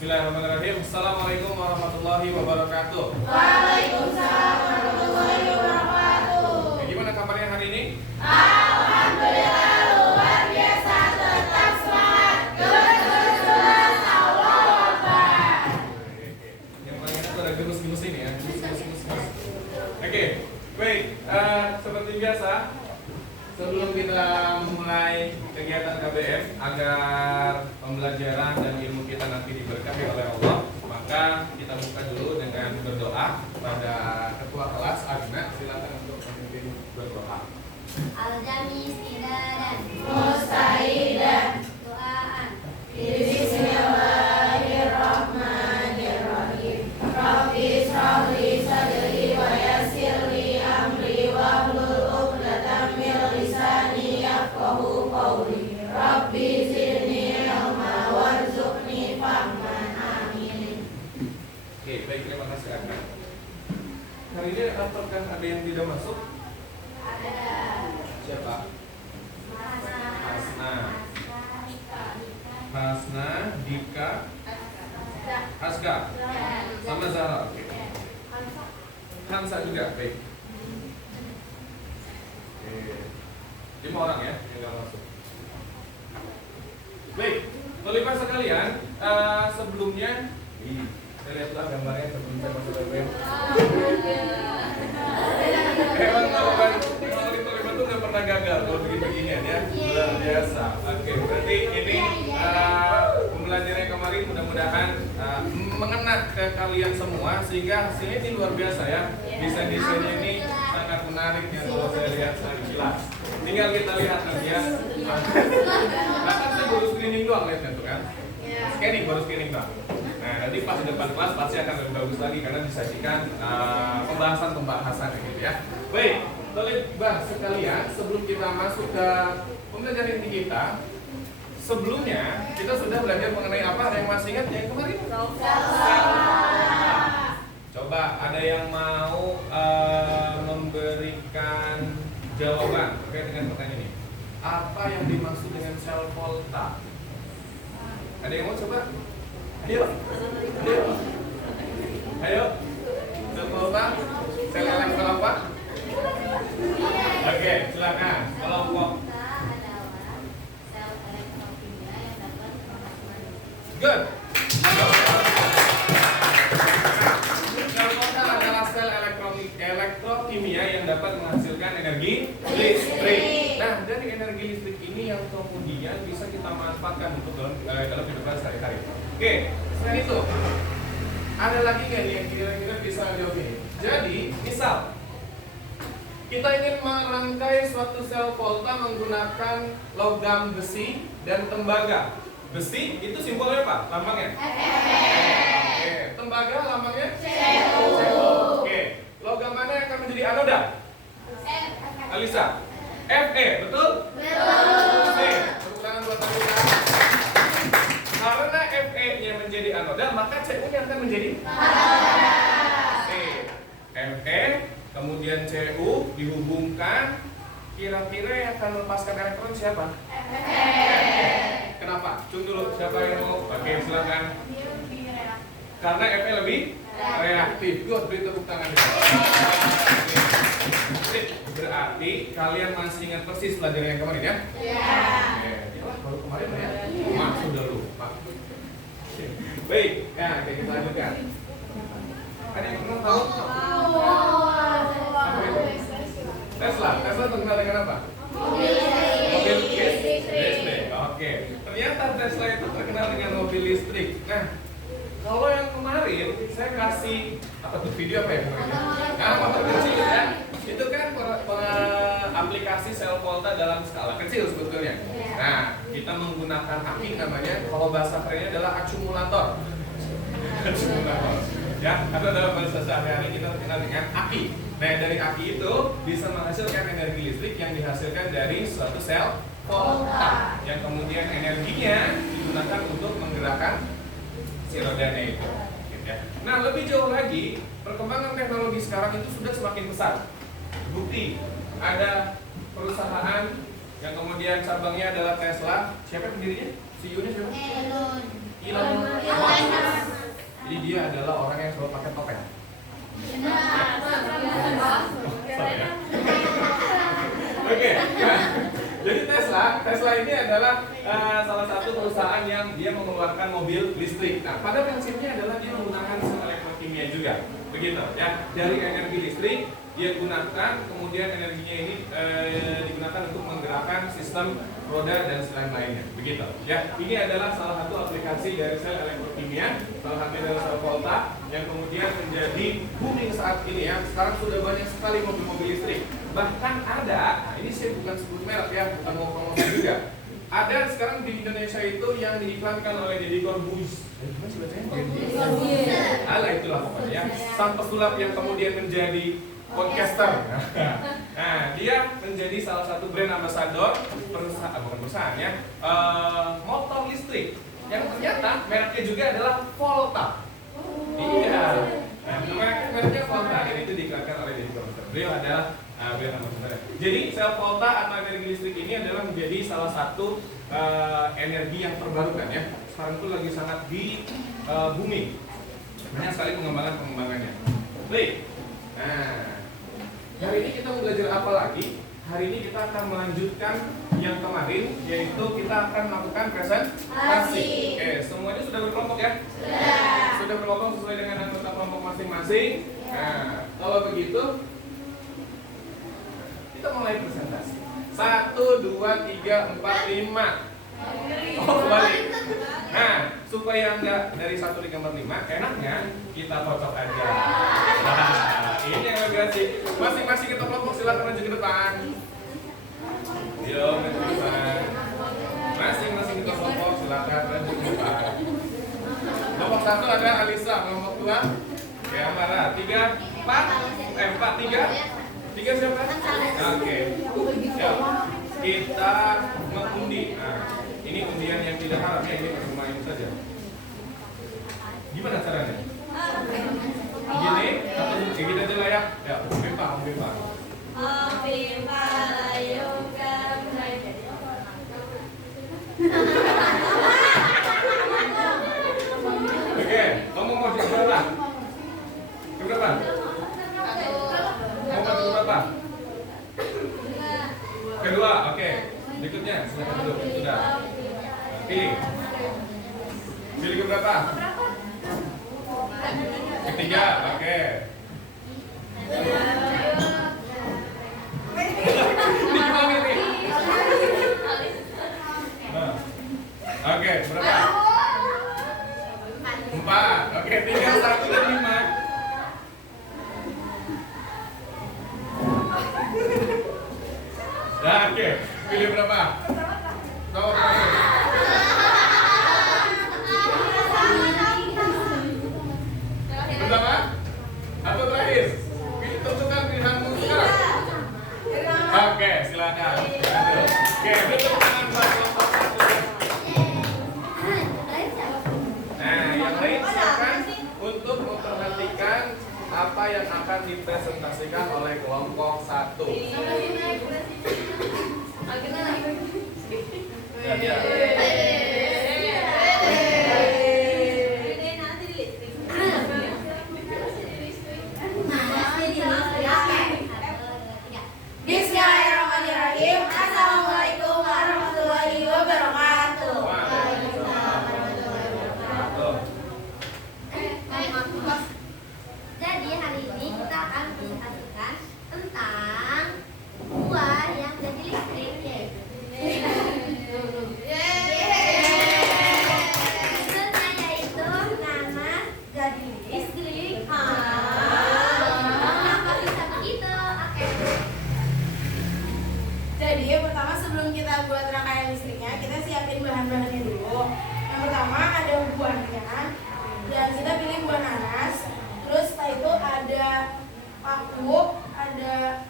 Bismillahirrahmanirrahim. Assalamualaikum warahmatullahi wabarakatuh. Waalaikumsalam warahmatullahi wabarakatuh. Gimana kabarnya hari ini? Alhamdulillah luar biasa, tetap semangat. Gemes-gemes Allah Akbar. Yang paling enak itu ada gemes-gemes ini ya. Gemes-gemes. Oke, baik. Seperti biasa, sebelum kita memulai kegiatan KBM agar pembelajaran dan ilmu kita nanti diberkahi oleh Allah, maka kita buka dulu dengan berdoa pada ketua kelas Agna. Silakan untuk memimpin berdoa. Al-Jami istidadan Mustaidan. doaan Bismillahirrahmanirrahim. Rabbi shrah li sadri wa yassir li amri wahlul 'uqdatam min lisani yafqahu qawli. Rabbi zidni ilma warzuqni fahman. Amin. Oke, baik, terima kasih Agna. Hari ini apakah ada yang tidak masuk? ada Siapa? Hasna Hasna, Dika, Haska, sama Zahra. Oke. Hansa juga, baik. Oke. 5 orang ya yang nggak masuk. Baik, Tolipah sekalian, sebelumnya, saya lihatlah gambarnya sebelum saya masuk ke web. Hewan Tolipah itu nggak pernah gagal kalau begini-beginian ya, luar biasa. Oke, berarti ini pembelajaran yang kemarin mudah-mudahan mengena ke kalian semua sehingga hasilnya ini luar biasa ya. Desain-desainnya ini sangat menarik ya kalau saya lihat sekilas. Tinggal kita lihat nanti ya. Bahkan saya baru screening doang lihatnya tuh kan. Scanning, baru scanning doang. Nah, nanti pas di depan kelas pasti akan lebih bagus lagi karena disajikan pembahasan gitu ya. Baik, Tolibah sekalian, sebelum kita masuk ke pembelajaran inti kita, sebelumnya kita sudah belajar mengenai apa? Ada yang masih ingat yang kemarin? Coba ada yang mau memberikan jawaban terkait dengan pertanyaan ini. Apa yang dimaksud dengan sel volta? Ada yang mau coba? Ayo. Sel volta? Sel elektron apa? Oke, silakan. Kelompok. sel elektrokimia yang dapat menghasilkan Good. Sel volta adalah sel elektrokimia yang dapat menghasilkan energi listrik. Nah, dari energi listrik ini yang kemudian bisa kita manfaatkan untuk dalam kehidupan sehari-hari. Oke, selain itu ada lagi nggak nih yang kira-kira bisa jawab ini? Jadi, misal kita ingin merangkai suatu sel volta menggunakan logam besi dan tembaga. Besi itu simbolnya apa? Lambangnya? Oke. Tembaga lambangnya? Cu. Oke. Logam mana yang akan menjadi anoda? Alisa? Fe, betul? Oke. Tepuk tangan buat Alisa. Karena Fe-nya menjadi anoda, maka Cu-nya akan menjadi anoda. Oke. Fe kemudian Cu dihubungkan, kira-kira yang akan melepaskan elektron siapa? Kenapa? Cung dulu, siapa yang mau? Oke, silakan. Karena Fe lebih reaktif. Good, beri tepuk tangan. Berarti kalian masih ingat persis pelajaran yang kemarin ya? Iya. Yalah, baru kemarin ya? Maaf, sudah lupa. Baik, nah kita lanjutkan. Ada yang pernah tahu? Tesla terkenal dengan apa? Mobil listrik. Oke. Ternyata Tesla itu terkenal dengan mobil listrik. Nah, kalau yang kemarin saya kasih apa tuh video apa ya kemarin? Nah, motor kecil ya. Itu kan aplikasi sel volta dalam skala kecil sebetulnya. Nah, kita menggunakan aki namanya. Kalau bahasa kerennya adalah akumulator. Ya, atau dalam bahasa sehari-hari kita terkenal dengan aki. Nah, dari aki itu bisa menghasilkan energi listrik yang dihasilkan dari suatu sel volta yang kemudian energinya digunakan untuk menggerakkan si rodanya itu. Gitu ya. Nah, lebih jauh lagi, perkembangan teknologi sekarang itu sudah semakin besar. Bukti, ada perusahaan yang kemudian cabangnya adalah Tesla. Siapa pendirinya? CEO-nya siapa? Elon Musk. dia adalah orang yang selalu pakai topeng. Oke, nah, jadi Tesla ini adalah salah satu perusahaan yang dia mengeluarkan mobil listrik. Nah, pada prinsipnya adalah dia menggunakan sistem elektrokimia juga, begitu ya. Dari energi listrik dia gunakan, kemudian energinya ini digunakan untuk menggerakkan sistem roda dan lain-lainnya, begitu ya. Ini adalah salah satu aplikasi dari sel elektrokimia, salah satunya adalah sel Volta yang kemudian menjadi booming saat ini ya. Sekarang sudah banyak sekali mobil-mobil listrik. Bahkan ada, nah ini saya bukan sebut merek ya, bukan mau promosi juga. Ada sekarang di Indonesia itu yang diiklankan oleh Deddy Corbuzier. Gimana sih bacanya? Alah itulah pokoknya ya. Sang pesulap yang kemudian menjadi podcaster. Nah, dia menjadi salah satu brand ambassador perusahaan ya, motor listrik yang ternyata mereknya juga adalah Volta. Iya. Nah, mereknya Volta dan itu diiklankan oleh Deddy Corbuzier. Beliau adalah brand ambassador. Jadi sel Volta atau energi listrik ini adalah menjadi salah satu energi yang terbarukan ya. Sekarang itu lagi sangat di booming. Banyak sekali pengembangannya. Baik. Nah, hari ini kita mau belajar apa lagi? Hari ini kita akan melanjutkan yang kemarin, yaitu kita akan melakukan presentasi. Oke, semuanya sudah berkelompok ya? Sudah berkelompok sesuai dengan anggota kelompok masing-masing. Nah, kalau begitu kita mulai presentasi. 1, 2, 3, 4, 5. Oh, balik. Nah, supaya enggak dari 1, 3, 4, 5, enaknya kita foto aja. Nah, ini yang lebih asik. Masing-masing kita kelompok silakan maju ke depan. Yo, maju ke depan. Masing-masing kita kelompok silakan maju ke depan. Kelompok 1 ada Alisa, kelompok 2 ya Amara. 3, 4, 3. 3 siapa? Oke. Ya, kita mengundi. Nah, ini undian yang tidak haram ya, ini bermain saja. Gimana caranya? Gini atau gini aja lah ya? Ya, bempang. Oke, kamu mau di berapa? Berapa? Mau maju berapa? Kedua, oke. Berikutnya, silakan duduk. Sudah. Pilih. Pilih ke berapa? Ketiga, oke. Ini gimana nih? Nah. Oke, berapa? 4. Oke, 3, 1, dan 5. Nah, oke. Pilih berapa? Nomor berapa? Pertama? Atau terakhir? Tentukan pilihanmu sekarang. Oke, silakan. Oke, tutup tangan buat kelompok 1. Nah, yang lain silakan untuk memperhatikan apa yang akan dipresentasikan oleh kelompok 1. Ya. Bismillahirrahmanirrahim. Assalamualaikum warahmatullahi wabarakatuh. Jadi hari ini kita akan presentasikan tentang buah yang jadi listrik. Maksudnya yaitu nanas jadi listrik. Kenapa bisa begitu? Oke. Jadi yang pertama sebelum kita buat rangkaian listriknya, kita siapin bahan-bahannya dulu. Yang pertama ada buahnya, dan kita pilih buah nanas. Terus setelah itu ada paku, ada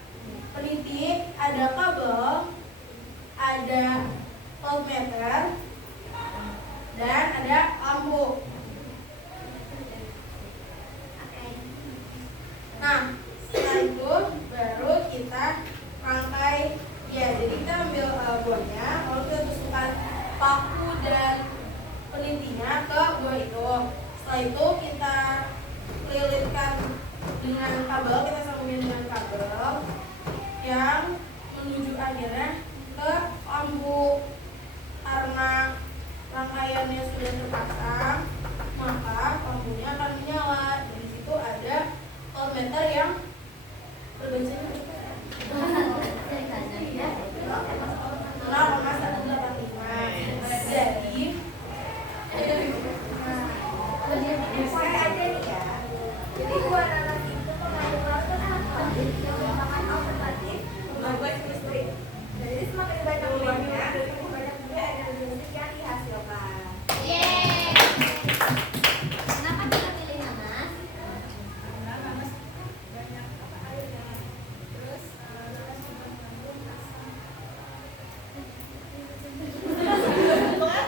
peniti, ada kabel, ada voltmeter, dan ada lampu. Nah, setelah itu baru kita rangkai ya. Jadi kita ambil buahnya, lalu kita tusukkan paku dan penitinya ke buah itu. Setelah itu kita dengan kabel, kita sambungin dengan kabel yang menuju akhirnya ke lampu. Karena rangkaiannya sudah terpasang, maka lampunya akan menyala. Di situ ada voltmeter yang berbensin 0,185. Saya ada nih ya. Jadi buah nanas itu mengandung apa? Merupakan alternatif pembuat listrik. Jadi semakin banyak buahnya, semakin banyak juga energi listrik yang dihasilkan. Yeay. Kenapa kita pilih nanas? Karena nanas banyak airnya. Terus nanas juga mengandung asam.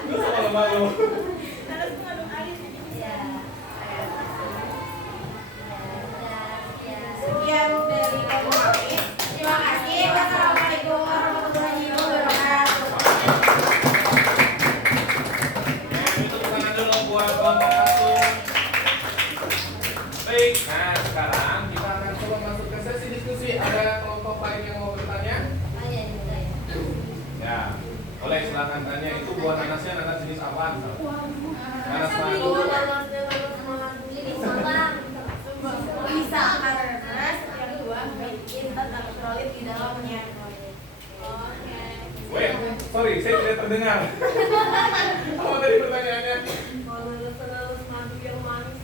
Gue sama malu. Nanas mengandung air jadi bisa. Sekian dari kami. Terima kasih. Wassalamualaikum warahmatullahi wabarakatuh. Itu tangan dulu buat kelompok 1. Baik, nah sekarang kita akan coba masuk ke sesi diskusi. Ada kelompok lain yang mau bertanya? Oh iya, ini saya. Ya, boleh silakan tanya. Itu buah nanasnya nanas jenis apa? Nanas madu. Jenis mawar. Bisa karena yang dua memiliki zat elektrolit di dalamnya. Wait, sorry, saya tidak terdengar. Apa tadi pertanyaannya? Nanas madu yang manis.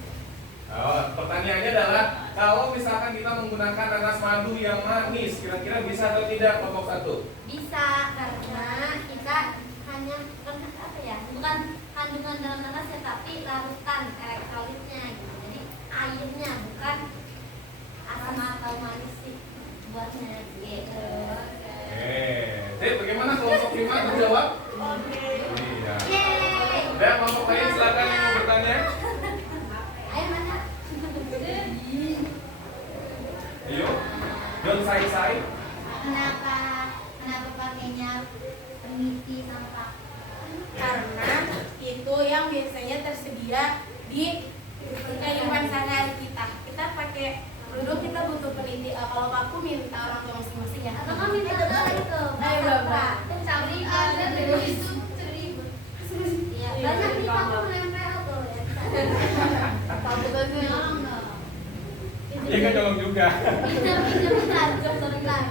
Oh, pertanyaannya adalah kalau misalkan kita menggunakan nanas madu yang manis, kira-kira bisa atau tidak kelompok 1? Bisa karena kita hanya apa ya? Bukan kandungan dalam nanas ya, tapi larutan elektrolitnya gitu. Jadi airnya bukan asam atau manis sih buatnya gitu. Jadi bagaimana kelompok 5 menjawab? Oke. Iya. Yeay. Dan kelompok lain silakan yang mau bertanya. Ayo mana? Ayo, don't say. Kenapa pakainya peniti sampah? Karena itu yang biasanya tersedia di kehidupan sehari-hari kita. Kita pakai produk, kita butuh peniti. Kalau aku minta orang tua masing-masing ya. Atau kamu minta itu? Ayo bapak. Cari ada dari itu seribu. Iya, banyak nih kamu menempel tuh ya. Kamu kan Tolong dong. Iya kan colong juga. Pinjam sebentar.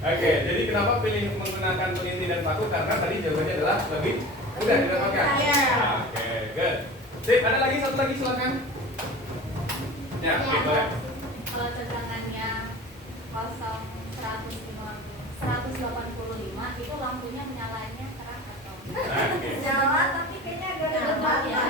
Oke, jadi kenapa pilih menggunakan peniti dan paku? Karena tadi jawabannya adalah lebih mudah didapatkan. Iya. Oke, good. Sip, ada lagi satu lagi silakan. Ya, oke, boleh. Kalau cadangannya 185 itu lampunya menyalanya terang atau Oke. Nyala tapi kayaknya agak lama ya.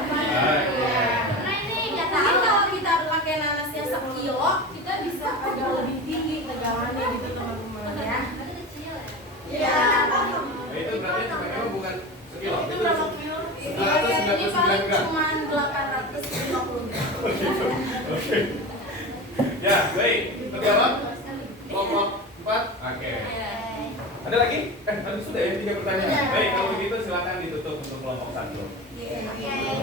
Iya. karena ini nggak Tapi tahu. kalau kita pakai nanasnya sekilo, kita bisa agak lebih tinggi tegangannya gitu teman-teman ya. Itu kecil ya. Iya. Nah, itu berarti memang bukan sekilo. Itu Itu berapa kilo? Iya, ini 199 paling gram. cuma 850 gram. Oke. Ya, baik. Terjawab? Kelompok 4? Oke. Ada lagi? Tadi sudah ya 3 pertanyaan. Iya. Baik, kalau begitu silakan ditutup untuk kelompok 1. Oke,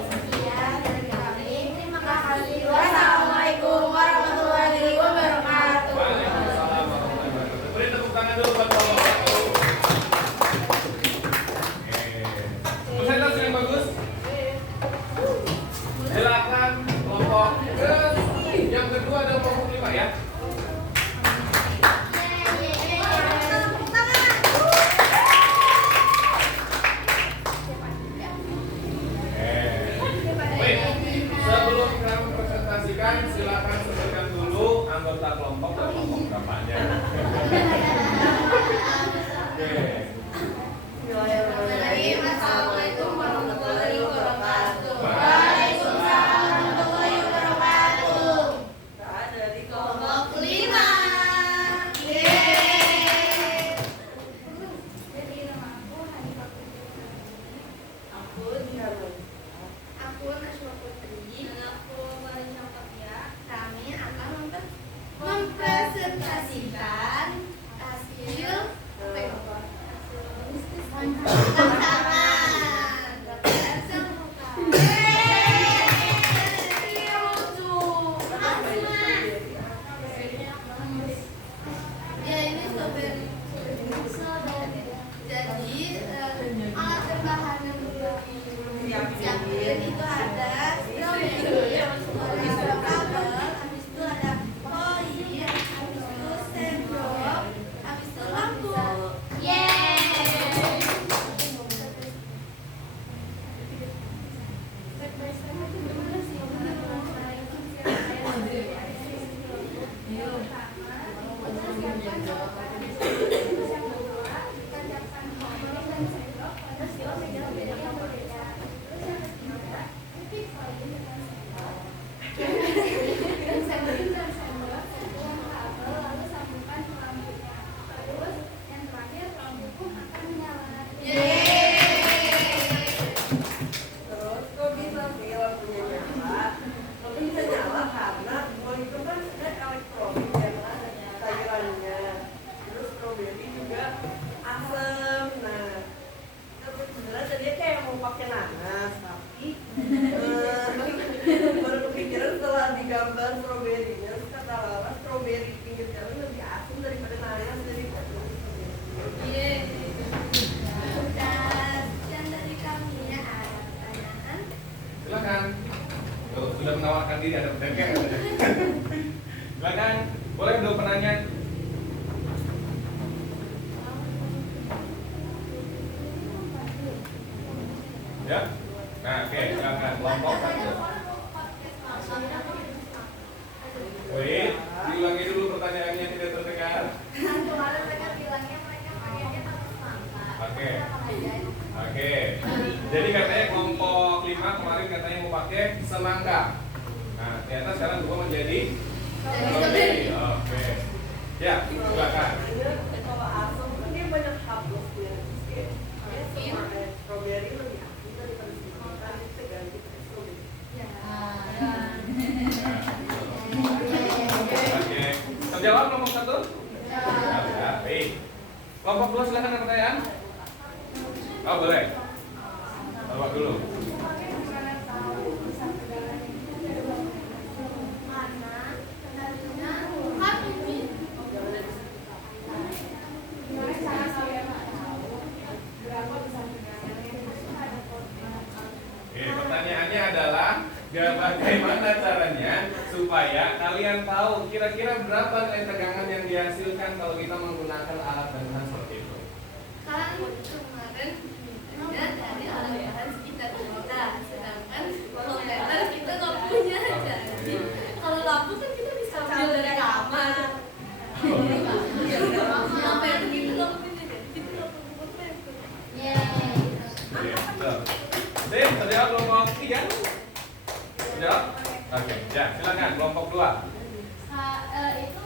sekian dari kami. Terima kasih. Wassalamualaikum warahmatullahi wabarakatuh. Waalaikumsalam warahmatullahi wabarakatuh. Beri tepuk tangan dulu buat kelompok 1. Oke. Presentasi yang bagus. Silakan kelompok yang kedua ada kelompok 5 ya. Baik, sebelum kami presentasikan, silakan sebutkan dulu anggota kelompok dan kelompok berapanya. Oke. Assalamualaikum warahmatullahi wabarakatuh. Waalaikumsalam warahmatullahi wabarakatuh. Dari Kelompok 5. Jadi nama aku Hanifah Putri. Aku Diharun. Aku Najwa Putri. Dan aku Marisha Fatia. Kami akan mempresentasikan hasil Jadi itu ada strawberry, ada kabel, habis itu ada koin, habis itu sendok, habis itu lampu. Yeay. Terus kok bisa sih lampunya nyala? Tapi bisa nyala karena kalau itu kan ada elektronik yang ada cairannya. Terus strawberry juga asam. Nah, tapi sebenarnya tadinya kayak mau pakai nanas, tapi baru kepikiran setelah digambar strawberry-nya. Terus kata Lala, strawberry di pinggir jalan lebih asam daripada nanas, jadi Dan sekian dari kami ya, ada pertanyaan. Silakan. Tuh, sudah menawarkan diri ada pertanyaan. Silakan. Boleh dulu penanya. Ya. Nah, oke, silakan. Kelompok satu. Wait, diulangi dulu pertanyaannya tidak terdengar. Kemarin mereka bilangnya mereka pengennya pakai semangka. Oke. Oke. Jadi katanya kelompok 5 kemarin katanya mau pakai semangka. Nah, ternyata sekarang berubah menjadi strawberry. Oke. Ya, silakan. kalau asam kan dia banyak hapusnya. Terus kayak strawberry lebih asam daripada semangka. Kita ganti pakai strawberry. Oke. Terjawab kelompok 1? Ya, baik. Kelompok 2 silakan ada pertanyaan. Oh, boleh. Bawa dulu. Oke, pertanyaannya adalah bagaimana caranya supaya kalian tahu kira-kira berapa nilai tegangan yang dihasilkan kalau kita menggunakan alat bantuan seperti itu? Kan kemarin ada dari alat bahan sekitar kita, sedangkan voltmeter kita nggak punya. Jadi kalau lampu kan kita bisa ambil dari kamar. Voltmeter kita nggak punya, jadi kita nggak punya voltmeter. Yeay. Oke, betul. Sip, terjawab kelompok 3? Terjawab? Oke, ya silakan kelompok 2. Itu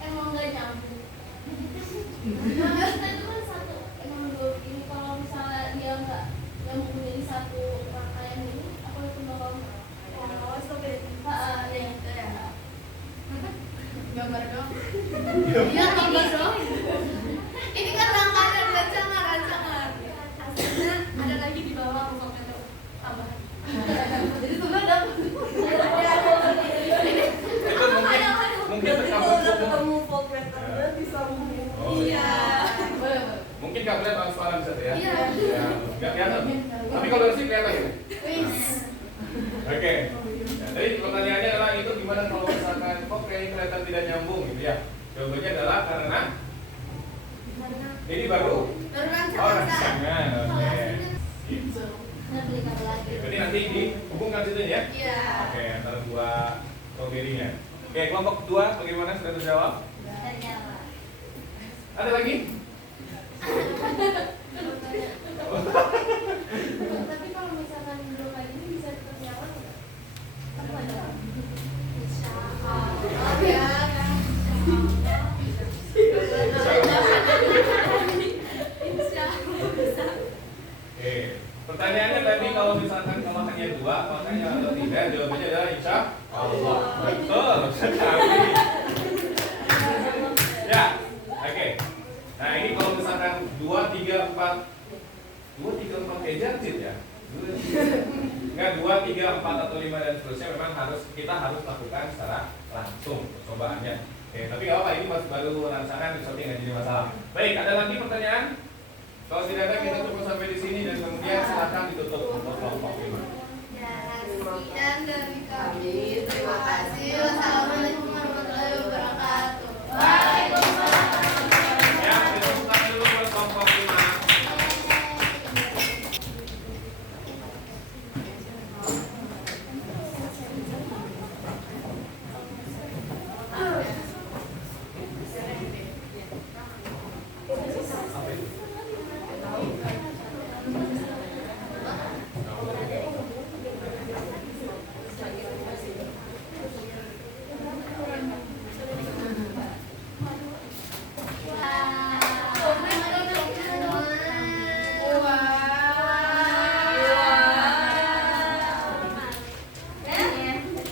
emang nggak nyambung. Nah, kita itu kan satu, emang dua ini kalau misalnya dia nggak nyambung jadi satu rangkaian ini, apa itu bakal Oh, strawberry. ya itu ya. Gambar dong. Iya, gambar dong. Ini kan rangkaian rancangan. Hasilnya ada lagi di bawah voltmeter tambahan. Jadi sebenarnya Itu mungkin Kalau udah terkabut. ketemu voltmeternya disambungin. Oh, iya. Boleh. mungkin kabelnya transparan saja ya. Iya. Ya, nggak kelihatan. Tapi kalau sih kelihatan ya. Oke. Ya, jadi pertanyaannya adalah itu gimana kalau misalkan kok kayaknya kelihatan tidak nyambung gitu ya? Jawabannya adalah karena ini baru Baru oh rancangan. rancangan. Oke. Gitu. Nah, beli kabel lagi. Jadi nanti dihubungkan situ ya. Iya. Oke, antara dua strawberry-nya. Oke, kelompok 2 bagaimana sudah terjawab? Ternyata. Ada lagi? Tapi kalau misalkan belum kayak gini bisa terjawab nggak? Apa ada? Ya. Oke, pertanyaannya tadi kalau misalkan kalau hanya 2, makanya atau tidak, jawabannya adalah insya Allah. Betul sekali. Ya, oke. Nah ini kalau misalkan 2, 3, 4 kayak jangkit ya. Enggak 2, 3, 4 atau 5 dan seterusnya memang kita harus lakukan secara langsung percobaannya. Oke, tapi nggak apa ini masih baru rancangan seperti nggak jadi masalah. Baik, ada lagi pertanyaan? Kalau tidak ada kita cukup sampai di sini dan kemudian silakan ditutup untuk kelompok 5. dari kami. Terima kasih. Wassalamualaikum warahmatullahi wabarakatuh. Waalaikumsalam. Ya, kita buka dulu buat kelompok 5.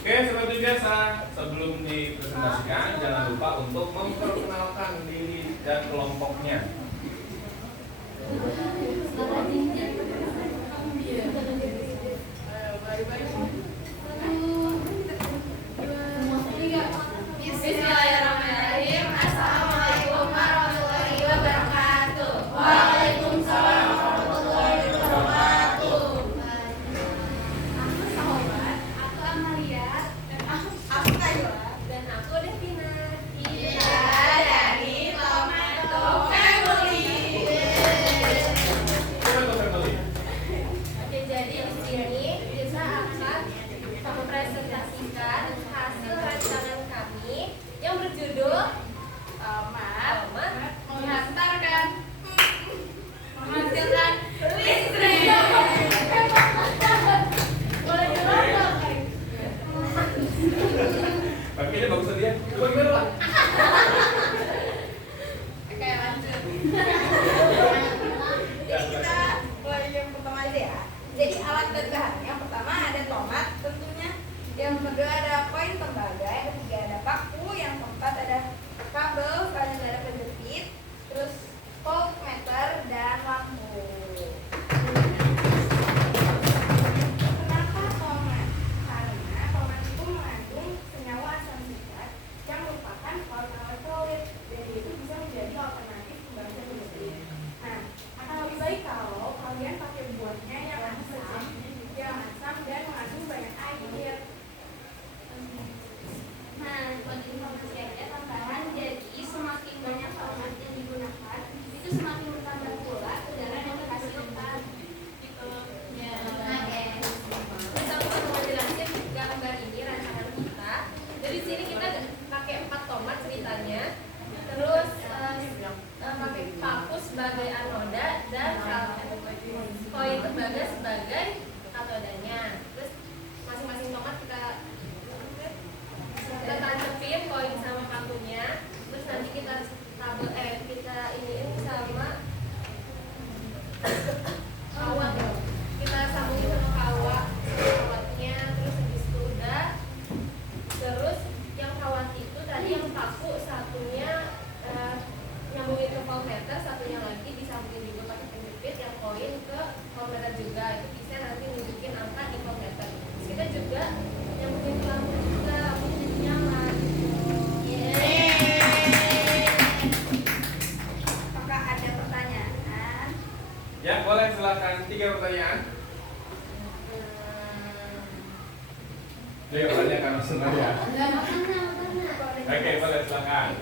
Oke, seperti biasa, sebelum dipresentasikan jangan lupa untuk memperkenalkan diri dan kelompoknya. Bismillahirrahmanirrahim. Assalamualaikum warahmatullahi wabarakatuh. Waalaikumsalam warahmatullahi wabarakatuh. Aku Sahabat, aku Amalia, dan Aku Kayla. dan aku Devina. Kita dari Tomato Family. Tomato Family. Oke, jadi di sini kita akan mempresentasikan hasil rancangan kami yang berjudul Tomat Tomat menghantarkan menghasilkan listrik. Boleh diulang? Tapi ini bagus dia. Coba gimana, Pak? Oke, lanjut. Jadi kita mulai yang pertama aja ya. Jadi alat dan bahan yang pertama ada tomat tentunya, yang kedua ada koin tembaga, yang ketiga ada paku, yang keempat ada kabel, selanjutnya ada penjepit, terus voltmeter dan lampu. Kenapa tomat? Karena tomat itu mengandung senyawa asam sitrat yang merupakan elektrolit, jadi itu bisa menjadi alternatif pembahasan listrik. Nah, akan lebih baik kalau kalian pakai buatnya yang asam dan mengandung banyak air. Nah, buat informasi aja tambahan, jadi semakin banyak tomat yang digunakan, itu semakin bertambah pula udara yang dihasilkan. Gitu. Ya. Oke. Terus aku mau menjelaskan gambar ini rancangan kita. Dari sini kita pakai 4 tomat ceritanya. Terus pakai paku sebagai anoda dan koin tembaga sebagai katodanya. Terus masing-masing tomat kita tancapin koin sama pakunya, terus nanti kita kita iniin sama kawat, kita sambungin sama kawatnya, terus habis itu udah, terus yang kawat itu tadi yang paku satunya nyambungin ke voltmeter, satunya lagi disambungin juga pakai penjepit, yang koin ke voltmeter juga, itu bisa nanti nunjukin angka di voltmeter. Terus kita juga nyambungin ke lampu juga, lampunya jadi nyala. Apakah ada pertanyaan? Ya, boleh silakan 3 pertanyaan. Leo, tanyakan langsung aja. Oke, boleh silakan.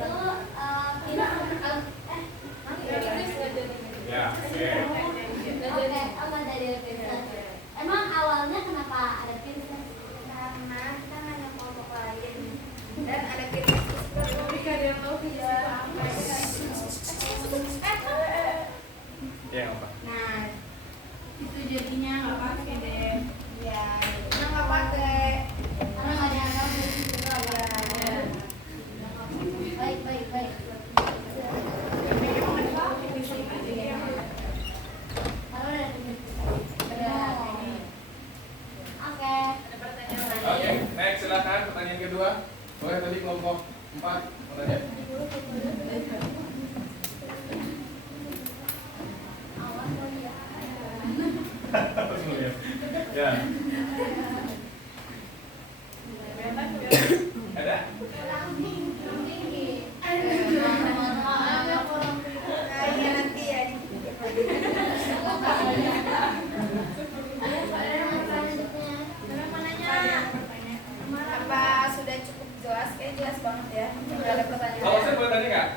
Ya, oke. Emang awalnya kenapa ada Pinterest? Karena kita hanya kelompok lain dan ada kritik seperti ada yang tahu Ya, apa? Nah, itu jadinya nggak pakai deh. ya, kita nggak pakai. Karena nggak ada yang tahu juga Ya. baik. Oke. Oke, next silakan pertanyaan kedua. Boleh tadi kelompok 4 bertanya. Harus melihat. Ya. Ada? Iya nanti ya. Selanjutnya. Ada yang ada pertanyaan. Kalau saya boleh tanya nggak?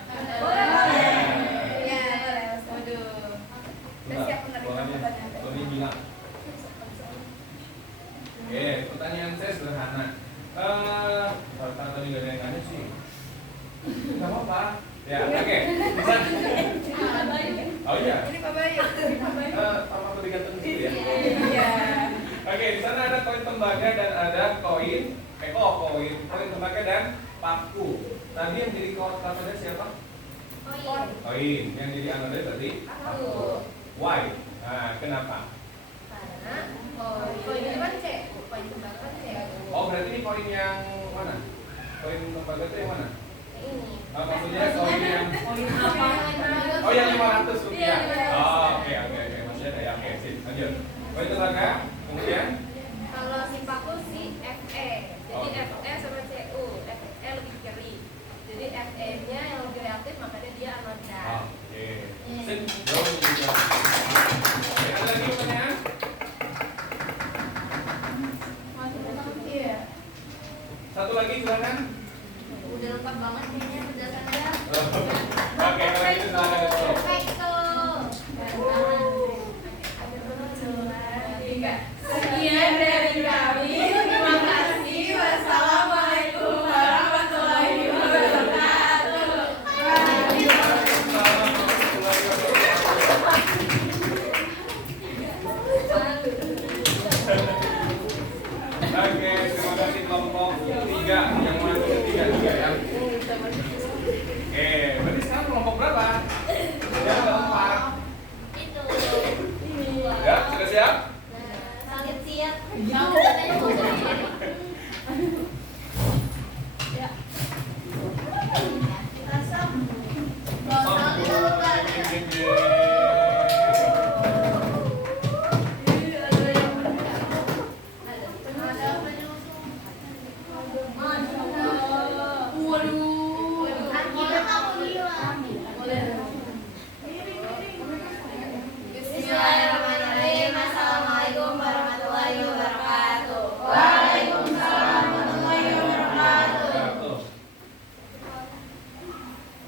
Boleh. Iya, boleh. Waduh. Saya siap menerima Soalnya, pertanyaan. Tony bilang. Oke, pertanyaan saya sederhana. Kalau tadi nggak ada yang nanya sih, nggak apa-apa. Ya, oke. Bisa. Oh iya. Ini Pak Bayu. Apa digantung dulu ya? Iya. Oke, di sana ada koin tembaga dan ada koin tembaga dan paku. Tadi yang jadi koordinatnya siapa? Koin. Yang jadi anoda tadi? Aku. Why? Nah, kenapa? Karena koin ini kan C, koin tembaga kan C. Oh, berarti ini koin yang mana? Koin tembaga itu yang mana? Ini. Maksudnya koin yang Apa? Oh, yang 500 rupiah. Iya. Oh, oke. Maksudnya kayak oke, sip. Lanjut. Koin tembaga, kemudian Kalau si paku si FE. Oh. Jadi FE sama CU. FE lebih kiri. Jadi FE-nya yang lebih reaktif makanya dia anoda. oke. Sip. Jauh juga. Oke, ada lagi pertanyaan? Iya. Satu lagi silakan. Udah lengkap banget kayaknya penjelasannya. Oke, kalau gitu silakan ditutup. Sekian dari kami. Terima kasih. Wassalamualaikum warahmatullahi wabarakatuh. Oke, terima kasih kelompok 3 yang masuk ke 3 ya. Berarti sekarang kelompok berapa? Yang keempat. Itu. Ya, sudah siap? Sangat siap. Kamu katanya mau sendiri. Ya. Kalau kita lupa. Bismillahirrahmanirrahim. Assalamualaikum warahmatullahi wabarakatuh. Waalaikumsalam warahmatullahi wabarakatuh.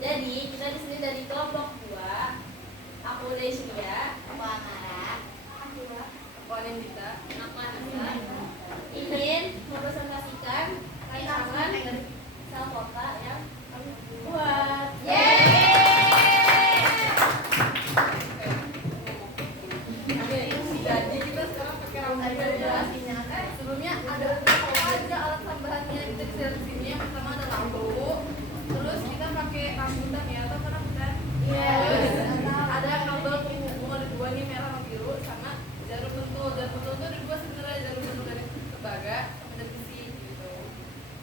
Jadi kita di sini dari kelompok 2. Aku Desia, aku Amara, Aku Anindita. aku Anissa. Ingin mempresentasikan rancangan sel kota yang kami buat. Jadi kita sekarang pakai rambutan jelasinnya. Sebelumnya ada apa aja alat tambahannya kita bisa di sini. Yang pertama ada lampu. Terus kita pakai rambutan ya atau rambutan? Terus ada kabel penghubung ada 2 nih, merah sama biru, sama jarum pentul. Jarum pentul itu ada 2 sebenarnya, jarum pentul dari tembaga sama dari besi gitu.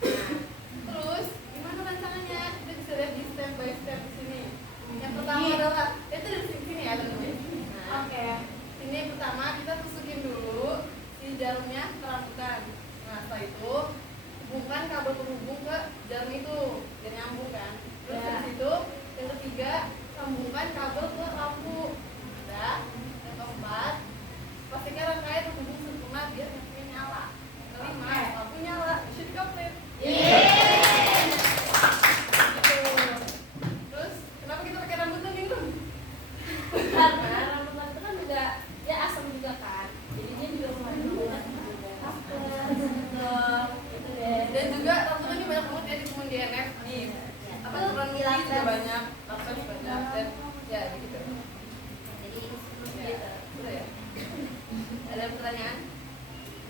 Nah, terus gimana rancangannya? Kita bisa lihat di step by step di sini. Yang pertama adalah itu dari sini ya teman-teman. Nah, Oke. ini pertama kita masukin dulu si jarumnya ke rambutan. Nah setelah itu hubungkan kabel penghubung ke jarum itu biar nyambung kan. Terus Ya. dari situ yang ketiga sambungkan kabel ke lampu. Ada. Yang keempat pastikan rangkaian penghubung sempurna biar lampunya nyala. Kelima lampu nyala. Mission complete. Gitu. Terus kenapa kita pakai rambutan nih? Karena rambutan itu kan juga dia asam juga kan, jadi dia juga mengandung gitu deh. Dan juga rambutan ini banyak banget ya di semua DNF nih. Apa aturan gizi juga banyak, laptop banyak dan ya gitu. Jadi Ya, udah ya. Ada pertanyaan?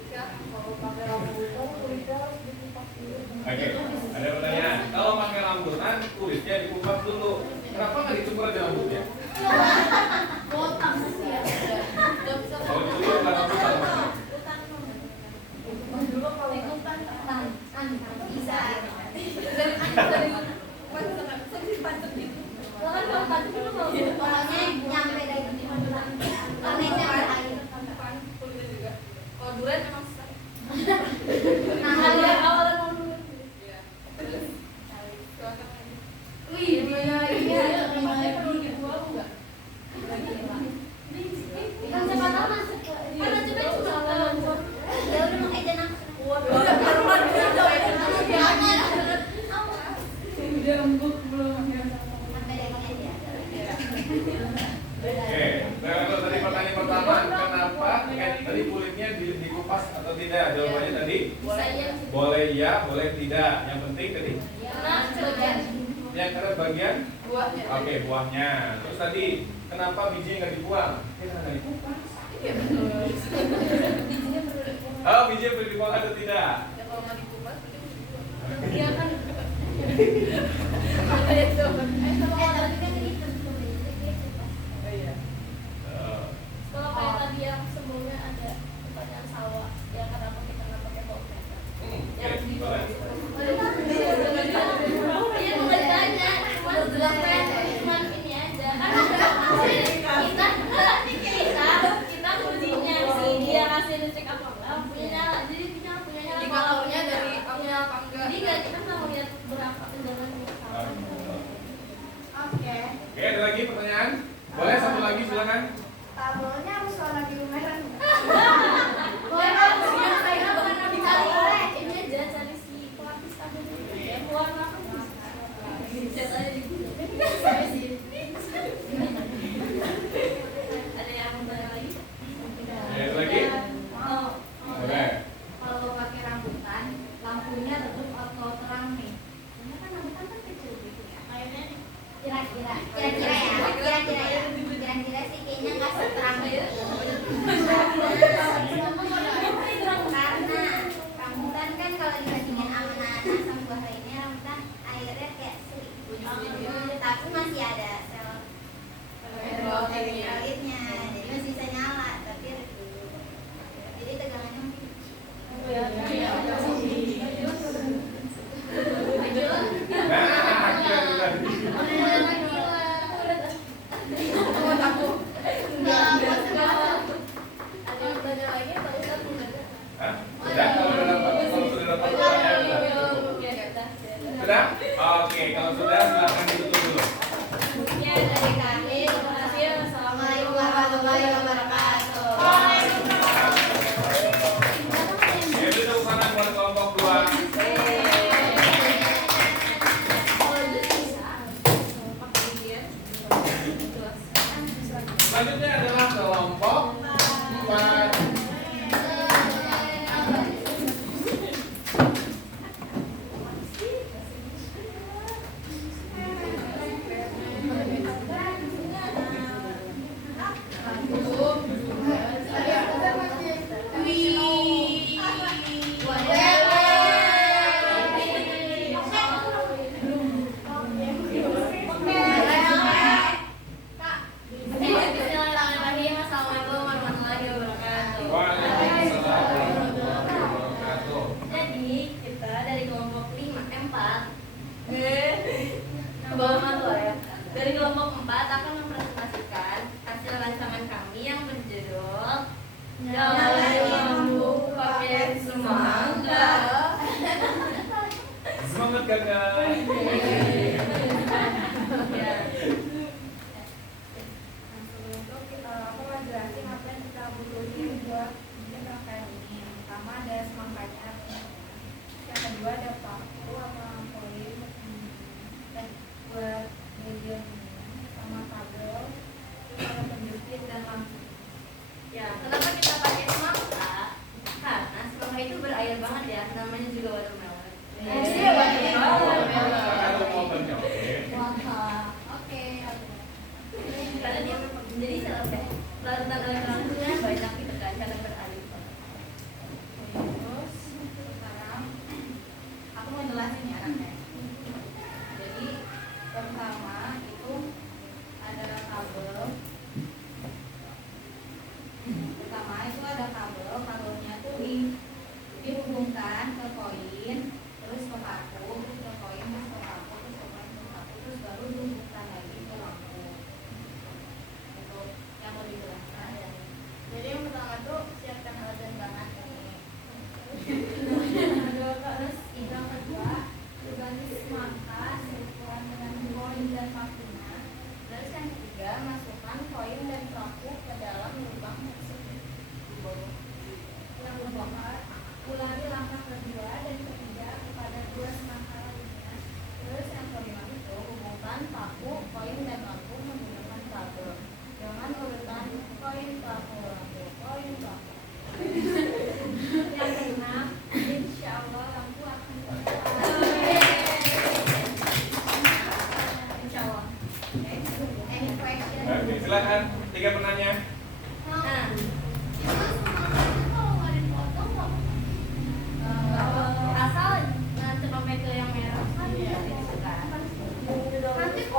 Silakan. Mau pakai rambutan kulitnya harus dikupas dulu. Oke, ada pertanyaan. Kalau pakai rambutan, kulitnya dikupas dulu. Kenapa nggak dicukur aja rambutnya? Botak sih ya. Udah bisa Kalau dulu bukan rambutan. dulu kalau ikutan bisa. dari pancet gitu. Lo kan kalau tadi itu mau pokoknya nyampe dari di mana? Karena nyampe air. Kulitnya juga. tadi? Bisa iya. Boleh ya, boleh tidak. Yang penting tadi Karena sebagian yang karena bagian Buahnya. oke buahnya. Terus tadi kenapa bijinya nggak dibuang? Karena nggak dikupas. Iya betul. Oh, bijinya boleh dibuang atau tidak? Ya kalau nggak dikupas berarti mesti dibuang. dia kan tapi kan ini tentu Oh iya. Eh, kalau kayak tadi yang sebelumnya ada pertanyaan sawah ya kenapa kita nggak pakai voltmeter yang di boleh. Iya mau ditanya, cuman ini aja kita ujinya sih dia kasih cek apa enggak punya nyala jadi kita punya nyala Indikatornya dari punya apa enggak? jadi nggak kita nggak lihat berapa kendaraan Oke. Oke, ada lagi pertanyaan? Boleh satu lagi silakan. Tabelnya harus warna biru merah. ini aja cari si pelapis tabel ya warna apa cek aja di Google. Ada yang mau tanya lagi? Ada lagi? Oh, Boleh. kalau pakai rambutan, lampunya redup atau terang nih? Karena kan rambutan kan kecil gitu ya. Kira-kira sih kayaknya nggak seterang itu. Karena rambutan kan kalau dibandingin sama nanas sama buah lainnya, rambutan airnya kayak sedikit. Tapi masih ada sel elektrolitnya, jadi masih bisa nyala, tapi redup. Jadi tegangannya mungkin Nah, kira-kira. Hah? Sudah? Kalau sudah dapat pertanyaan sudah cukup. Sudah? Oke, kalau sudah silakan ditutup dulu. Ya, dari kami, terima kasih. Wassalamualaikum warahmatullahi wabarakatuh. Ya, itu tepuk tangan buat kelompok 2. Selanjutnya adalah kelompok 4. Bismillahirrahmanirrahim. Assalamualaikum warahmatullahi wabarakatuh. Waalaikumsalam warahmatullahi wabarakatuh. Jadi kita dari kelompok 4 bawah malu ya. Dari kelompok 4 akan mempresentasikan hasil rancangan kami yang berjudul Nyalain lampu pakai semangka. Semangat kakak. Ya. Untuk aku mau jelasin apa yang kita butuhin buat bikin rangkaian ini. Yang pertama ada semangkanya, yang kedua ada paku sama koin, dan buat medium sama kabel, terus ada penjepit dan lampu. Ya, kenapa kita pakai semangka? Karena semangka itu berair banget ya, namanya juga watermelon. Iya, watermelon. Silakan untuk motornya, oke. Oke. Karena dia jadi larutan elektroniknya banyak gitu kan, cara berair. Terus sekarang aku mau jelasin ya rangkaian. Jadi yang pertama itu ada kabel. Pertama itu ada kabelnya tuh dihubungkan ke koin, terus ke paku, terus ke koin, terus ke paku, terus ke koin, terus ke paku, terus baru dihubungkan lagi ke lampu. Itu yang mau dijelaskan. Jadi yang pertama tuh siapkan alat dan bahan ini. Terus yang kedua berganti semangka seukuran dengan koin dan pakunya. Terus yang ketiga masukkan koin dan paku ke dalam lubang tersebut. Yang keempat, ulangi langkah kedua dan ketiga kepada dua semangka lainnya. Terus yang kelima itu hubungkan paku, koin dan lampu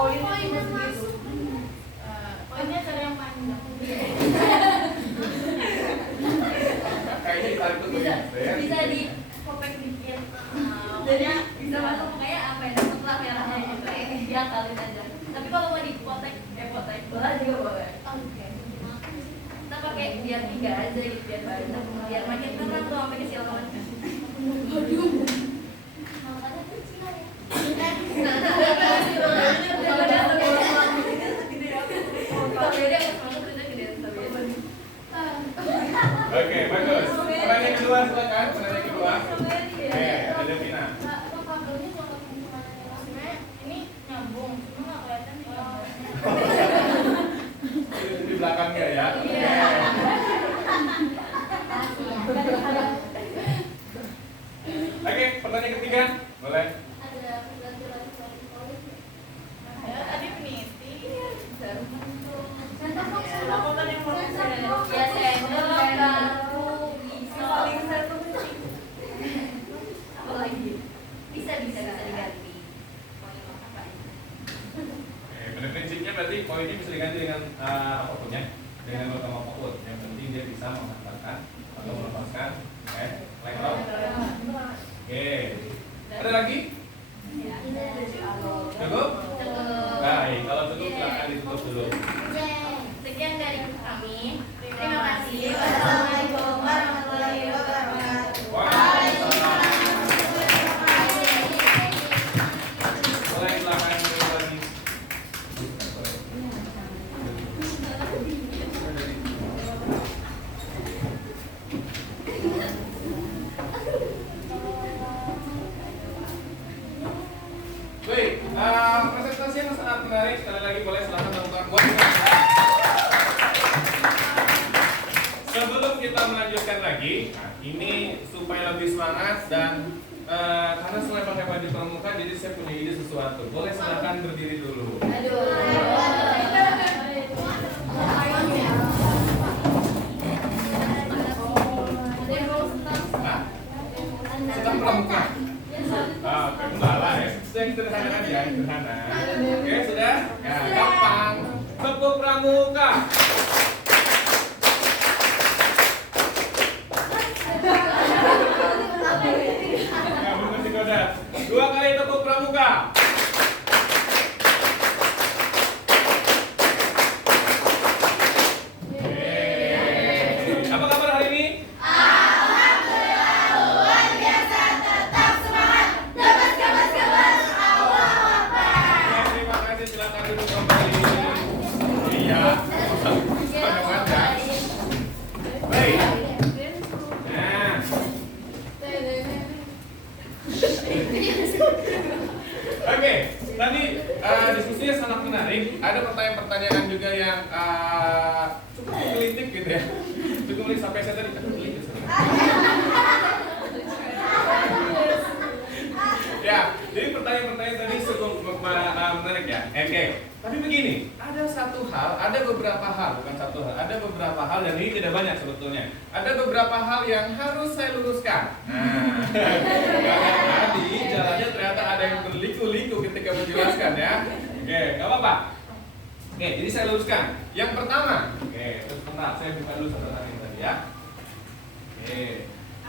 poin Poinnya gitu. masuk. Poinnya cara yang panjang. Kayaknya ditarik tuh Bisa ya. bisa di kopek dikit. Jadi bisa masuk kayak apa ya? Dapat lah merahnya gitu. Ya kalian aja. Tapi kalau mau dipotek, potek bola juga boleh. Oke. Kita pakai biar 3 aja gitu biar banyak. Biar makin terang tuh sampai ke silakan. Aduh. Makanya kecil ya. Oke, bagus. Pertanyaan kedua silakan. Pertanyaan kedua. Oke, ada Devina. Sebenarnya ini nyambung, cuma nggak kelihatan di gambar. Di belakangnya ya. Oke, pertanyaan ketiga. Boleh. Tadi peniti. Lakukan yang profesional. Ya sendok, garpu, pisau. Paling satu Apa lagi? Bisa diganti. Oke, pada prinsipnya berarti poin ini bisa diganti dengan apapun ya, dengan utama apapun. Yang penting dia bisa menghantarkan atau melepaskan elektron. Oke, ada lagi? Cukup? Baik, kalau cukup silakan ditutup dulu. Sekian dari kami. Terima kasih. Wassalamualaikum warahmatullahi wabarakatuh. Waalaikumsalam. Boleh silakan lagi. Baik, presentasi yang sangat menarik. Sekali lagi boleh silakan teman-teman buat. Sebelum kita melanjutkan lagi, nah, ini supaya lebih semangat dan karena selebar-lebar di permukaan, jadi saya punya ide sesuatu. Boleh silakan berdiri dulu. Nah, sedang pramuka. Oke, enggak lah ya. Yang sederhana aja, sederhana. Oke, sudah? Ya, gampang. Tepuk pramuka. Ya, belum masih koda. 2 kali tepuk pramuka. Apa kabar hari ini? Ya, terima kasih. Silakan duduk kembali. Iya. Semangat. Baik. Nah. Oke, tadi diskusinya sangat menarik. Ada pertanyaan-pertanyaan juga yang cukup menggelitik gitu ya. Cukup menarik sampai saya tadi geli gitu. Ya, jadi pertanyaan-pertanyaan tadi cukup menarik ya. Oke, tapi begini, ada satu hal, ada beberapa hal, bukan satu hal, ada beberapa hal dan ini tidak banyak sebetulnya. Ada beberapa hal yang harus saya luruskan. Nah, karena tadi jalannya ternyata ada yang berliku-liku ketika menjelaskan ya. Oke, nggak apa-apa. Oke, jadi saya luruskan. Yang pertama, oke, sebentar, saya buka dulu catatan ini tadi ya. Oke.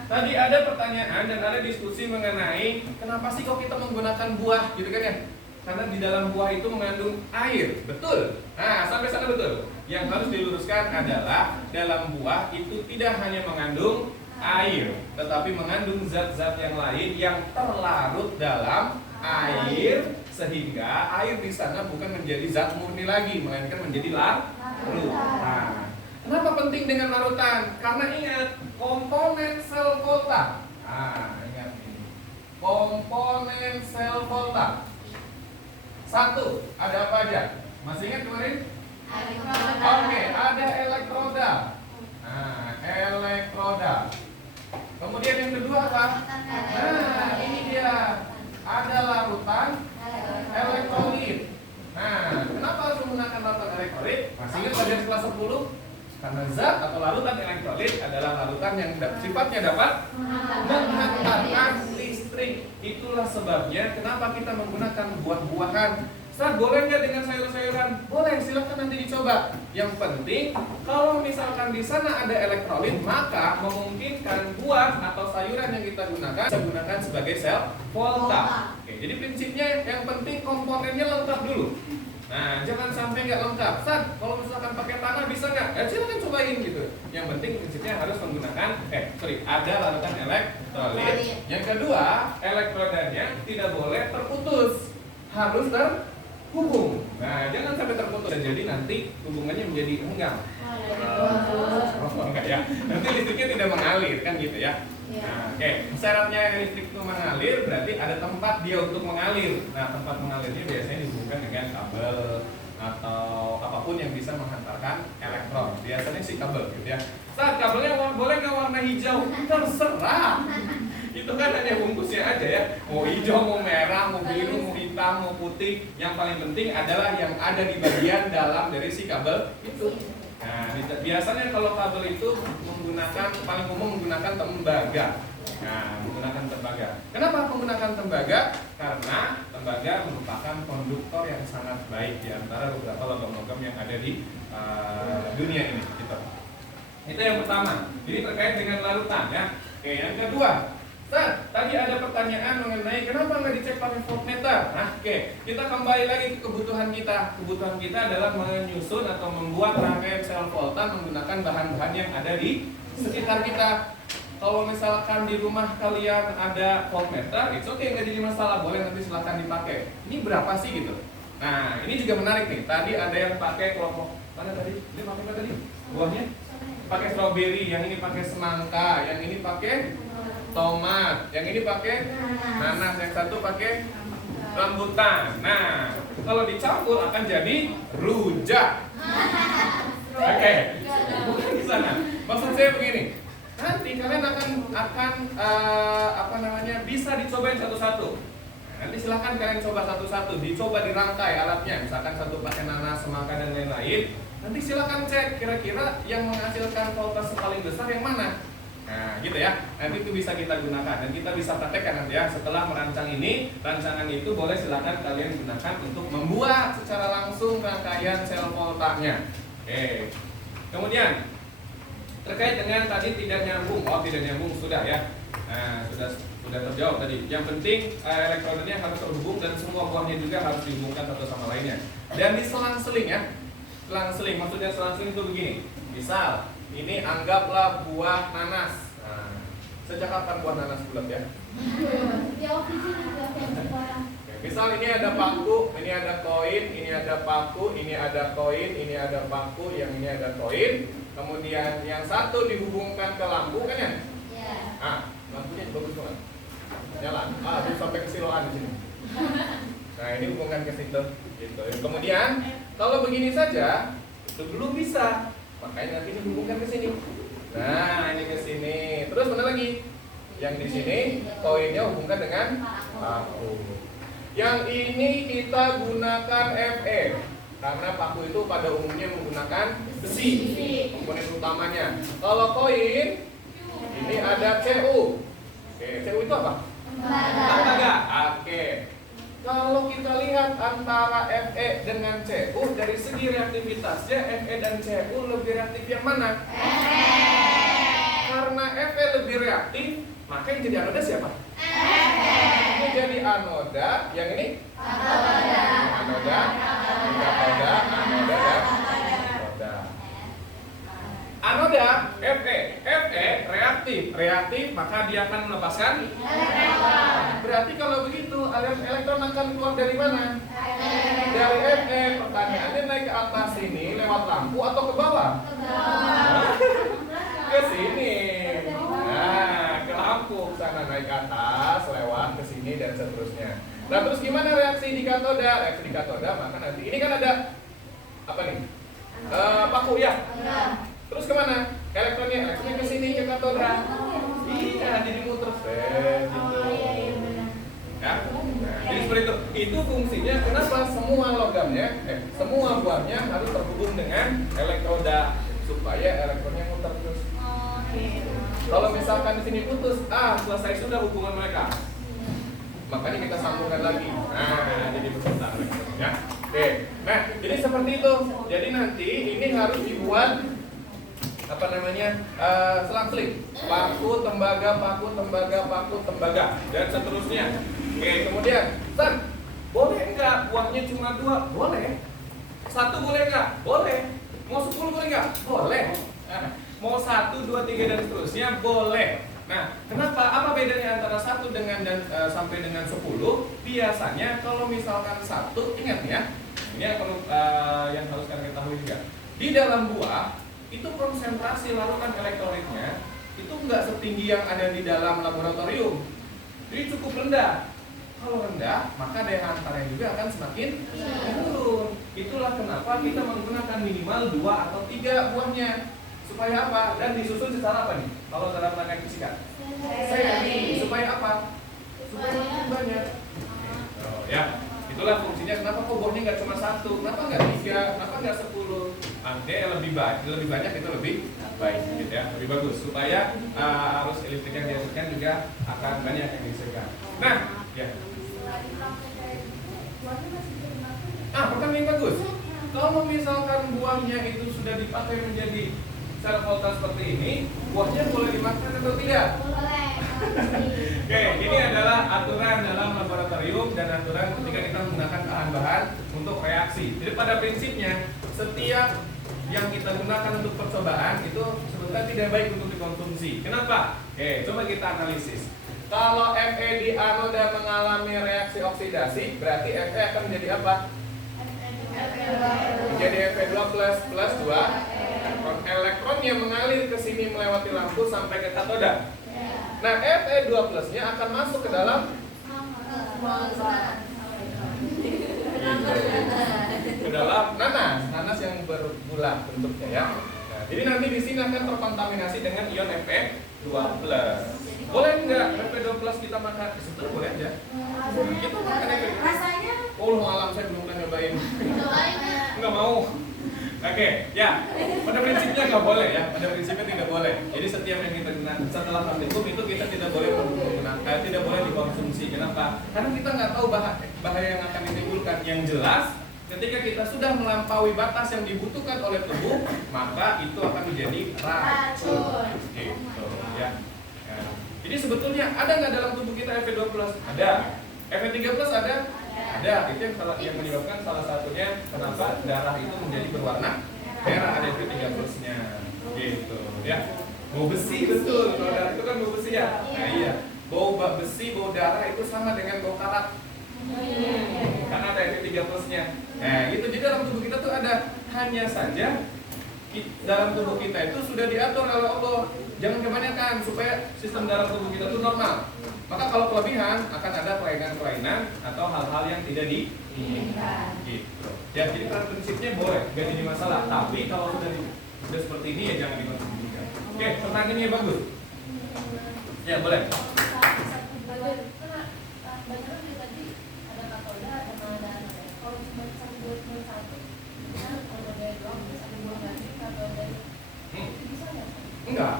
Tadi ada pertanyaan dan ada diskusi mengenai kenapa sih kok kita menggunakan buah gitu kan ya? Karena di dalam buah itu mengandung air, betul. Nah, sampai sana betul. Yang harus diluruskan adalah dalam buah itu tidak hanya mengandung air, tetapi mengandung zat-zat yang lain yang terlarut dalam air, sehingga air di sana bukan menjadi zat murni lagi, melainkan menjadi larutan. Kenapa penting dengan larutan? Karena ingat komponen sel volta. Nah, ingat ini. Komponen sel volta. 1, ada apa aja? Masih ingat kemarin? Oke, ada elektroda. Nah, elektroda. Kemudian yang kedua apa? Nah, ini dia. Ada larutan elektrolit. Nah, kenapa harus menggunakan larutan elektrolit? Masih ingat pelajaran kelas 10? Karena zat atau larutan elektrolit adalah larutan yang sifatnya dapat menghantarkan listrik. Itulah sebabnya kenapa kita menggunakan buah-buahan Ustaz, boleh nggak dengan sayur-sayuran? Boleh, silakan nanti dicoba. Yang penting kalau misalkan di sana ada elektrolit, maka memungkinkan buah atau sayuran yang kita gunakan bisa gunakan sebagai sel volta. Oke, jadi prinsipnya yang penting komponennya lengkap dulu. Nah, jangan sampai nggak lengkap. Ustaz, kalau misalkan pakai tanah bisa nggak? Ya silakan cobain gitu. Yang penting prinsipnya harus menggunakan ada larutan elektrolit. Yang kedua, elektrodanya tidak boleh terputus, harus terhubung. Nah, jangan sampai terputus dan jadi nanti hubungannya menjadi enggang. Oh, enggak ya. Nanti listriknya tidak mengalir kan gitu ya. Nah, syaratnya listrik itu mengalir berarti ada tempat dia untuk mengalir. Nah, tempat mengalirnya biasanya dihubungkan dengan kabel atau apapun yang bisa menghantarkan elektron. Biasanya sih kabel gitu ya. Saat kabelnya boleh nggak warna hijau? Terserah. Itu kan hanya bungkusnya aja ya. Mau hijau, mau merah, mau biru, mau hitam, mau putih. Yang paling penting adalah yang ada di bagian dalam dari si kabel itu. Nah, biasanya kalau kabel itu paling umum menggunakan tembaga. Nah, menggunakan tembaga. Kenapa menggunakan tembaga? Karena tembaga merupakan konduktor yang sangat baik di antara beberapa logam-logam yang ada di dunia ini. Gitu. Itu yang pertama. Jadi terkait dengan larutan ya. Oke, yang kedua. Tadi ada pertanyaan mengenai kenapa nggak dicek pakai voltmeter. Nah, kita kembali lagi ke kebutuhan kita. Kebutuhan kita adalah menyusun atau membuat rangkaian sel volta menggunakan bahan-bahan yang ada di sekitar kita. Kalau misalkan di rumah kalian ada voltmeter, it's okay, nggak jadi masalah, boleh nanti silahkan dipakai. Ini berapa sih gitu? Nah, ini juga menarik nih. Tadi ada yang pakai kelompok mana tadi? Ini pakai apa tadi? Buahnya? Pakai strawberry, yang ini pakai semangka, yang ini pakai tomat, yang ini pakai nanas, yang satu pakai rambutan. Nah, kalau dicampur akan jadi rujak. Oke, bukan di sana. Maksud saya begini, nanti kalian akan bisa dicobain satu-satu. Nah, nanti silahkan kalian coba satu-satu, dicoba dirangkai alatnya. Misalkan satu pakai nanas, semangka dan lain-lain. Nanti silahkan cek kira-kira yang menghasilkan voltase paling besar yang mana. Nah, gitu ya. Nanti itu bisa kita gunakan dan kita bisa praktekkan nanti ya. Setelah merancang ini, rancangan itu boleh silakan kalian gunakan untuk membuat secara langsung rangkaian sel voltanya. Oke. Kemudian terkait dengan tadi tidak nyambung, tidak nyambung sudah ya. Nah, sudah terjawab tadi. Yang penting elektronnya harus terhubung dan semua buahnya juga harus dihubungkan satu sama lainnya. Dan diselang-seling ya. Selang-seling, maksudnya selang-seling itu begini. Misal ini anggaplah buah nanas. Nah, sejak kapan buah nanas bulat ya? Misal ini ada paku, ini ada koin, ini ada paku, ini ada koin, ini ada paku, yang ini ada koin. Kemudian yang satu dihubungkan ke lampu kan ya? Iya. Ah, lampunya bagus banget. Nyala. Terus sampai ke siloan di sini. Nah, ini hubungkan ke situ. Gitu. Kemudian kalau begini saja itu belum bisa. Makanya nanti dihubungkan ke sini. Nah, ini ke sini. Terus mana lagi? Yang di sini koinnya hubungkan dengan paku. Yang ini kita gunakan Fe karena paku itu pada umumnya menggunakan besi komponen utamanya. Kalau koin ini ada Cu. Oke, Cu itu apa? Tembaga. Oke. Kalau kita lihat antara Fe dengan Cu dari segi reaktivitasnya, Fe dan Cu lebih reaktif yang mana? Karena Fe lebih reaktif, maka yang jadi anoda siapa? Ini jadi anoda, yang ini? Anoda, katoda, anoda, dan katoda. Anoda, Fe reaktif, maka dia akan melepaskan elektron. Berarti kalau begitu elektron akan keluar dari mana? Dari Fe. Pertanyaannya naik ke atas sini lewat lampu atau ke bawah? Ke sini. Nah, ke lampu ke sana, naik ke atas, lewat ke sini dan seterusnya. Nah, terus gimana reaksi di katoda? Reaksi di katoda, maka nanti ini kan ada apa nih? Paku ya. Terus kemana? Elektronnya ke sini, ke katoda. Iya, jadi muter gitu. Ya. Nah, jadi seperti itu. Itu fungsinya kenapa semua logamnya, semua buahnya harus terhubung dengan elektroda supaya elektronnya muter terus. Kalau misalkan di sini putus, selesai sudah hubungan mereka. makanya kita sambungkan lagi. Nah, jadi berputar ya. Oke. Nah, jadi seperti itu. Jadi nanti ini harus dibuat apa namanya selang-seling, paku tembaga, paku tembaga, paku tembaga, dan seterusnya. Oke, kemudian San, boleh nggak uangnya cuma 2? Boleh. 1 boleh nggak? Boleh. Mau 10 boleh nggak? Boleh. Nah, mau 1, 2, 3 dan seterusnya boleh. Nah, kenapa? Apa bedanya antara 1 dengan sampai dengan 10? Biasanya kalau misalkan 1, ingat ya, ini yang harus kalian ketahui juga. Di dalam buah itu konsentrasi larutan elektrolitnya itu nggak setinggi yang ada di dalam laboratorium, jadi cukup rendah. Kalau rendah, maka daya hantarnya juga akan semakin menurun. Itulah kenapa kita menggunakan minimal 2 atau 3 buahnya. Supaya apa? Dan disusun secara apa nih? Kalau dalam rangkaian fisika, seri. Supaya apa? Supaya makin banyak. Oh, ya. Itulah fungsinya. Kenapa kok buahnya nggak cuma 1? Kenapa nggak 3? Kenapa nggak 10? Dia lebih banyak itu lebih baik, gitu ya, lebih bagus. Supaya arus listrik yang dihasilkan juga akan banyak yang dihasilkan. Nah, ya. Pertanyaan yang bagus. Kalau misalkan buahnya itu sudah dipakai menjadi sel volta seperti ini, buahnya boleh dimakan atau tidak? Boleh. Oke, ini adalah aturan dalam laboratorium dan aturan ketika kita menggunakan bahan-bahan untuk reaksi. Jadi pada prinsipnya setiap yang kita gunakan untuk percobaan itu sebetulnya tidak baik untuk dikonsumsi. Kenapa? Oke, coba kita analisis. Kalau Fe di anoda mengalami reaksi oksidasi, berarti Fe akan menjadi apa? Jadi Fe2 plus 2. Elektronnya mengalir ke sini melewati lampu sampai ke katoda. Nah, Fe2 plusnya akan masuk ke dalam nanas yang berbulat bentuknya ya. Nah, jadi nanti di sini akan terkontaminasi dengan ion Fe2 plus. Boleh nggak Fe2 plus kita makan? Sebetulnya boleh aja. Kita makan Fe2. Rasanya Alam saya belum pernah nyobain. Cobain ya. Nggak mau. Oke, ya. Pada prinsipnya nggak boleh ya. Pada prinsipnya tidak boleh. Jadi setiap yang kita gunakan setelah praktikum itu kita tidak boleh menggunakan, tidak boleh dikonsumsi. Kenapa? Karena kita nggak tahu bahaya yang akan ditimbulkan. Yang jelas, ketika kita sudah melampaui batas yang dibutuhkan oleh tubuh, maka itu akan menjadi racun. Gitu, ya. Jadi sebetulnya ada nggak dalam tubuh kita Fe2 plus? Ada. Fe3 plus ada? Ada. Itu yang menyebabkan salah satunya kenapa darah itu menjadi berwarna merah, ada Fe3 plusnya. Gitu, ya. Bau besi betul. Kalau darah itu kan bau besi ya. Nah iya. Bau besi, bau darah itu sama dengan bau karat. Karena ada Fe3 plusnya. Nah itu jadi dalam tubuh kita tuh ada. Hanya saja dalam tubuh kita itu sudah diatur oleh Allah. Jangan kebanyakan supaya sistem dalam tubuh kita itu normal. Maka kalau kelebihan akan ada kelainan-kelainan atau hal-hal yang tidak diinginkan. Gitu. Ya, jadi pada prinsipnya boleh, nggak jadi masalah. Tapi kalau sudah seperti ini ya jangan dikonsumsi juga. Oke, pertanyaannya bagus. Ya boleh. Enggak.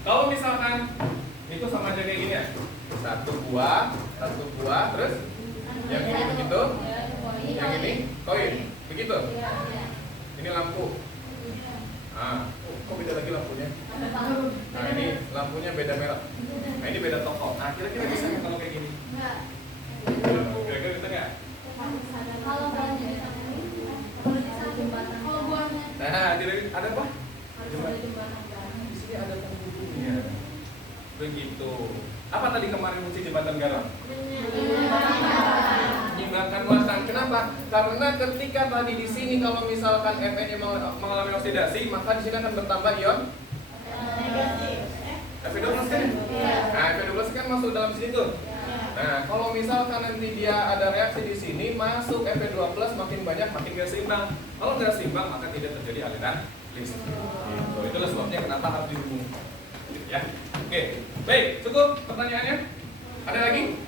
Kalau misalkan itu sama aja kayak gini ya. Satu buah, terus yang ini begitu, yang ini koin, begitu. Ini lampu. Kok beda lagi lampunya? Nah ini lampunya beda merek. Nah ini beda toko. Nah kira-kira bisa nggak kalau kayak gini? Kira-kira bisa nggak? Kalau buahnya. Nah, ada apa? Di sini ada penghubungnya. Begitu. Apa tadi kemarin fungsi jembatan garam? Menyimbangkan muatan. Kenapa? Karena ketika tadi di sini kalau misalkan Fe-nya mengalami oksidasi, maka di sini akan bertambah ion Fe12 kan? Nah, Fe12 kan masuk dalam sini tuh. Nah, kalau misalkan nanti dia ada reaksi di sini, masuk Fe2 plus makin banyak, makin gak seimbang. Kalau nggak seimbang, maka tidak terjadi aliran listrik. Gitu. Itulah sebabnya kenapa harus dihubung. Ya, oke, baik, cukup pertanyaannya. Ada lagi?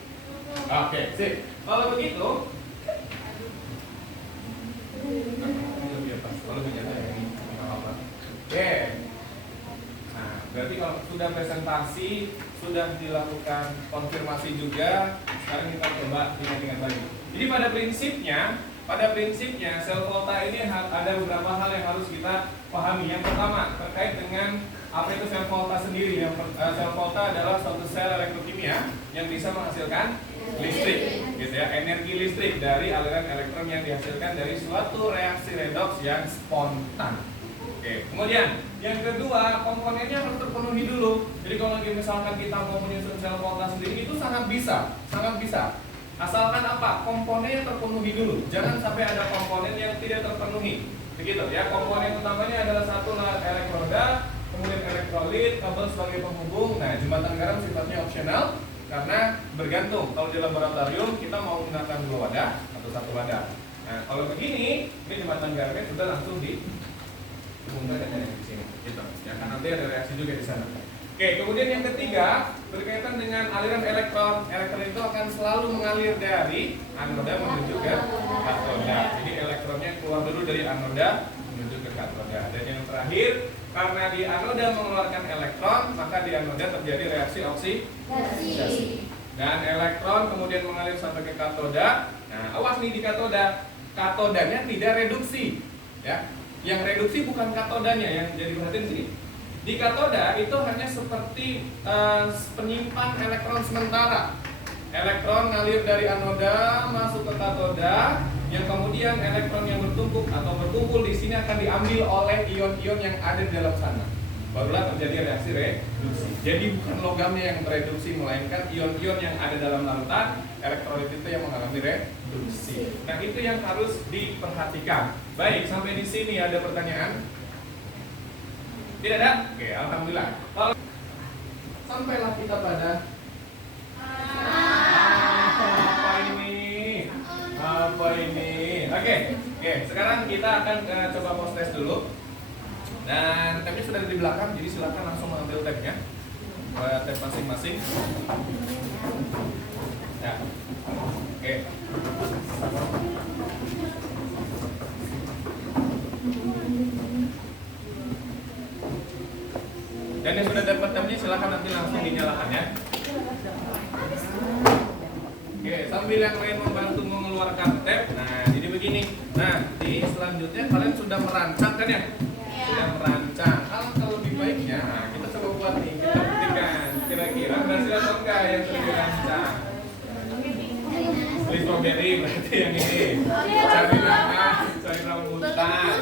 Oke, sip. Kalau begitu, lebih apa? Kalau lebih nyata ya, ini nggak apa-apa. Oke. Nah, berarti kalau sudah presentasi sudah dilakukan konfirmasi juga. Sekarang kita coba ingat-ingat lagi. Jadi pada prinsipnya sel volta ini ada beberapa hal yang harus kita pahami. Yang pertama terkait dengan apa itu sel volta sendiri. Sel volta adalah suatu sel elektrokimia yang bisa menghasilkan listrik, gitu ya, energi listrik dari aliran elektron yang dihasilkan dari suatu reaksi redoks yang spontan. Oke, kemudian yang kedua, komponennya harus terpenuhi dulu. Jadi kalau misalkan kita mau menyusun sel volta sendiri itu sangat bisa. Asalkan apa? Komponennya terpenuhi dulu. Jangan sampai ada komponen yang tidak terpenuhi. Begitu ya. Komponen utamanya adalah satu elektroda, kemudian elektrolit, kabel sebagai penghubung. Nah, jembatan garam sifatnya opsional karena bergantung. Kalau di laboratorium kita mau menggunakan 2 wadah atau 1 wadah. Nah, kalau begini, ini jembatan garamnya sudah langsung dihubungkan dengan di sini. Gitu. Ya, karena nanti ada reaksi juga di sana. Oke, kemudian yang ketiga berkaitan dengan aliran elektron. Elektron itu akan selalu mengalir dari anoda menuju ke katoda. Jadi elektronnya keluar dulu dari anoda menuju ke katoda. Dan yang terakhir, karena di anoda mengeluarkan elektron, maka di anoda terjadi reaksi oksidasi. Dan elektron kemudian mengalir sampai ke katoda. Nah, awas nih di katoda. Katodanya tidak reduksi. Ya. Yang reduksi bukan katodanya, yang jadi perhatian sini. Di katoda itu hanya seperti penyimpan elektron sementara. Elektron ngalir dari anoda masuk ke katoda, yang kemudian elektron yang bertumpuk atau berkumpul di sini akan diambil oleh ion-ion yang ada di dalam sana. Barulah terjadi reaksi reduksi. Jadi bukan logamnya yang tereduksi, melainkan ion-ion yang ada dalam larutan elektrolit itu yang mengalami reduksi. Nah, itu yang harus diperhatikan. Baik, sampai di sini ada pertanyaan? Tidak ada? Oke, alhamdulillah. Lalu sampailah kita pada apa ini? Oke, sekarang kita akan coba post test dulu. Dan tabnya sudah ada di belakang, jadi silakan langsung mengambil tabnya. Buat tab masing-masing. Ya. Oke. Dan yang sudah dapat tabnya silakan nanti langsung dinyalakan ya. Oke, sambil yang lain membantu mengeluarkan tab. Nah, jadi begini. Nah, di selanjutnya kalian sudah merancang kan ya? Sudah merancang. Alangkah lebih baiknya, nah, kita coba buat nih, kita buktikan kira-kira berhasil atau enggak yang sudah dirancang. Beli strawberry berarti yang ini. Cari nanas, cari rambutan,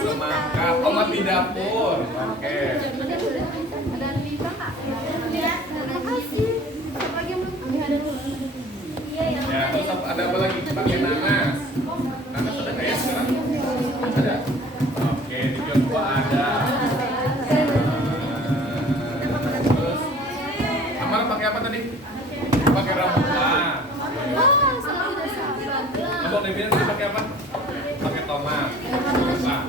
semangka, tomat di dapur. Oke. Ya, terus ada apa lagi? Pakai nanas. Nanas ada nggak ya sekarang? Ada. Oke, di Jogja ada. Terus, Amal pakai apa tadi? Pakai rambutan. Abang Devin tadi pakai apa? Pakai tomat. Nah.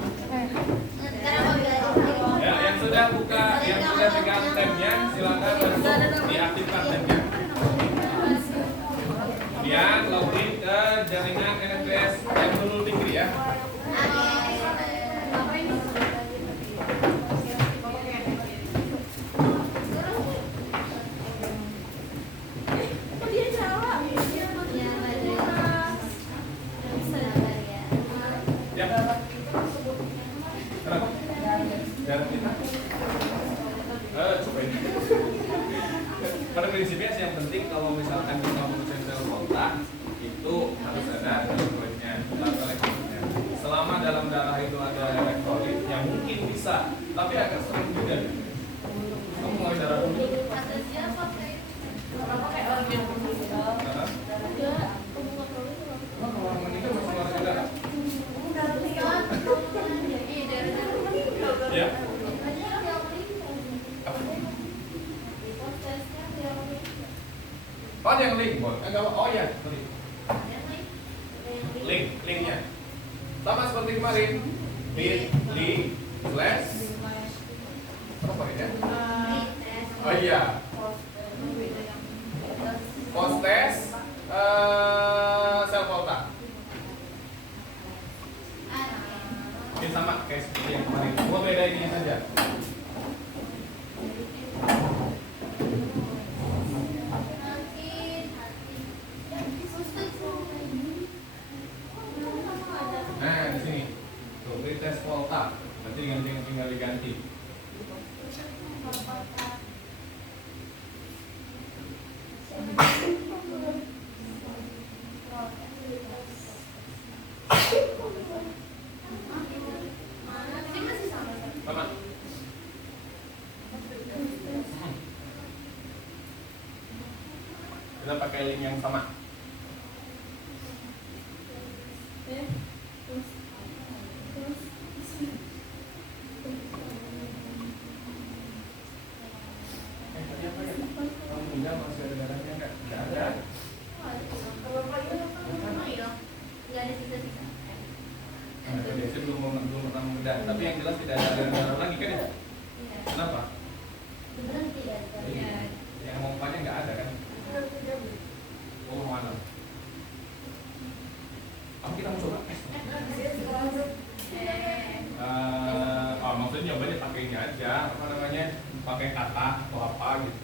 Ya, yang sudah buka, yang sudah pegang tabnya, silakan langsung diaktifkan tabnya. Kemudian login ke jaringan NFS yang dulu tinggi ya. Pada prinsipnya sih yang penting kalau misalkan kita menguasai sel volta itu harus ada elektrolitnya. Selama dalam darah itu ada elektrolit yang mungkin bisa, tapi agak sering juga. Kamu mulai darah dulu. Kata siapa kayak Kayak orang yang Kalau orang meninggal masih keluar darah. Ya. Oh, yang link, oh ya, sorry. Linknya sama seperti kemarin. Bit.ly/ apa ya? Oh iya, post test sel volta. Ini sama kayak seperti yang kemarin. Gua beda ini saja. Kita pakai link yang sama. Tadi apa ya? Kalau tidak masih ada darahnya nggak? Nggak ada. Oh iya, nggak ada sisa-sisa. Nah, biasanya belum pernah membedah. Tapi yang jelas tidak ada darah lagi kan ya? Iya. Kenapa? Berhenti dari Iya. Yang mompanya nggak ada kan? Oh mana? Apa kita mau coba? Maksudnya nyobanya pakai ini aja, apa namanya? Pakai kata atau apa gitu.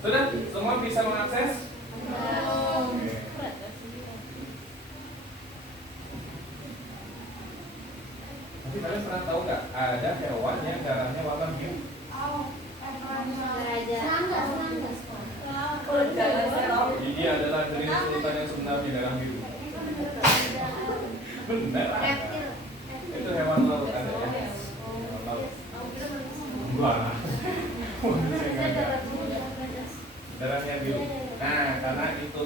Sudah? Semua bisa mengakses? Oke. Tapi kalian pernah tahu nggak ada hewan yang darahnya warna biru? Ini adalah jenis sultan yang sebenarnya darah biru. Benar. Reptil. Itu hewan laut ada ya? Hewan laut. Enggak lah. Manusia nggak ada. Darahnya biru. Nah, karena itu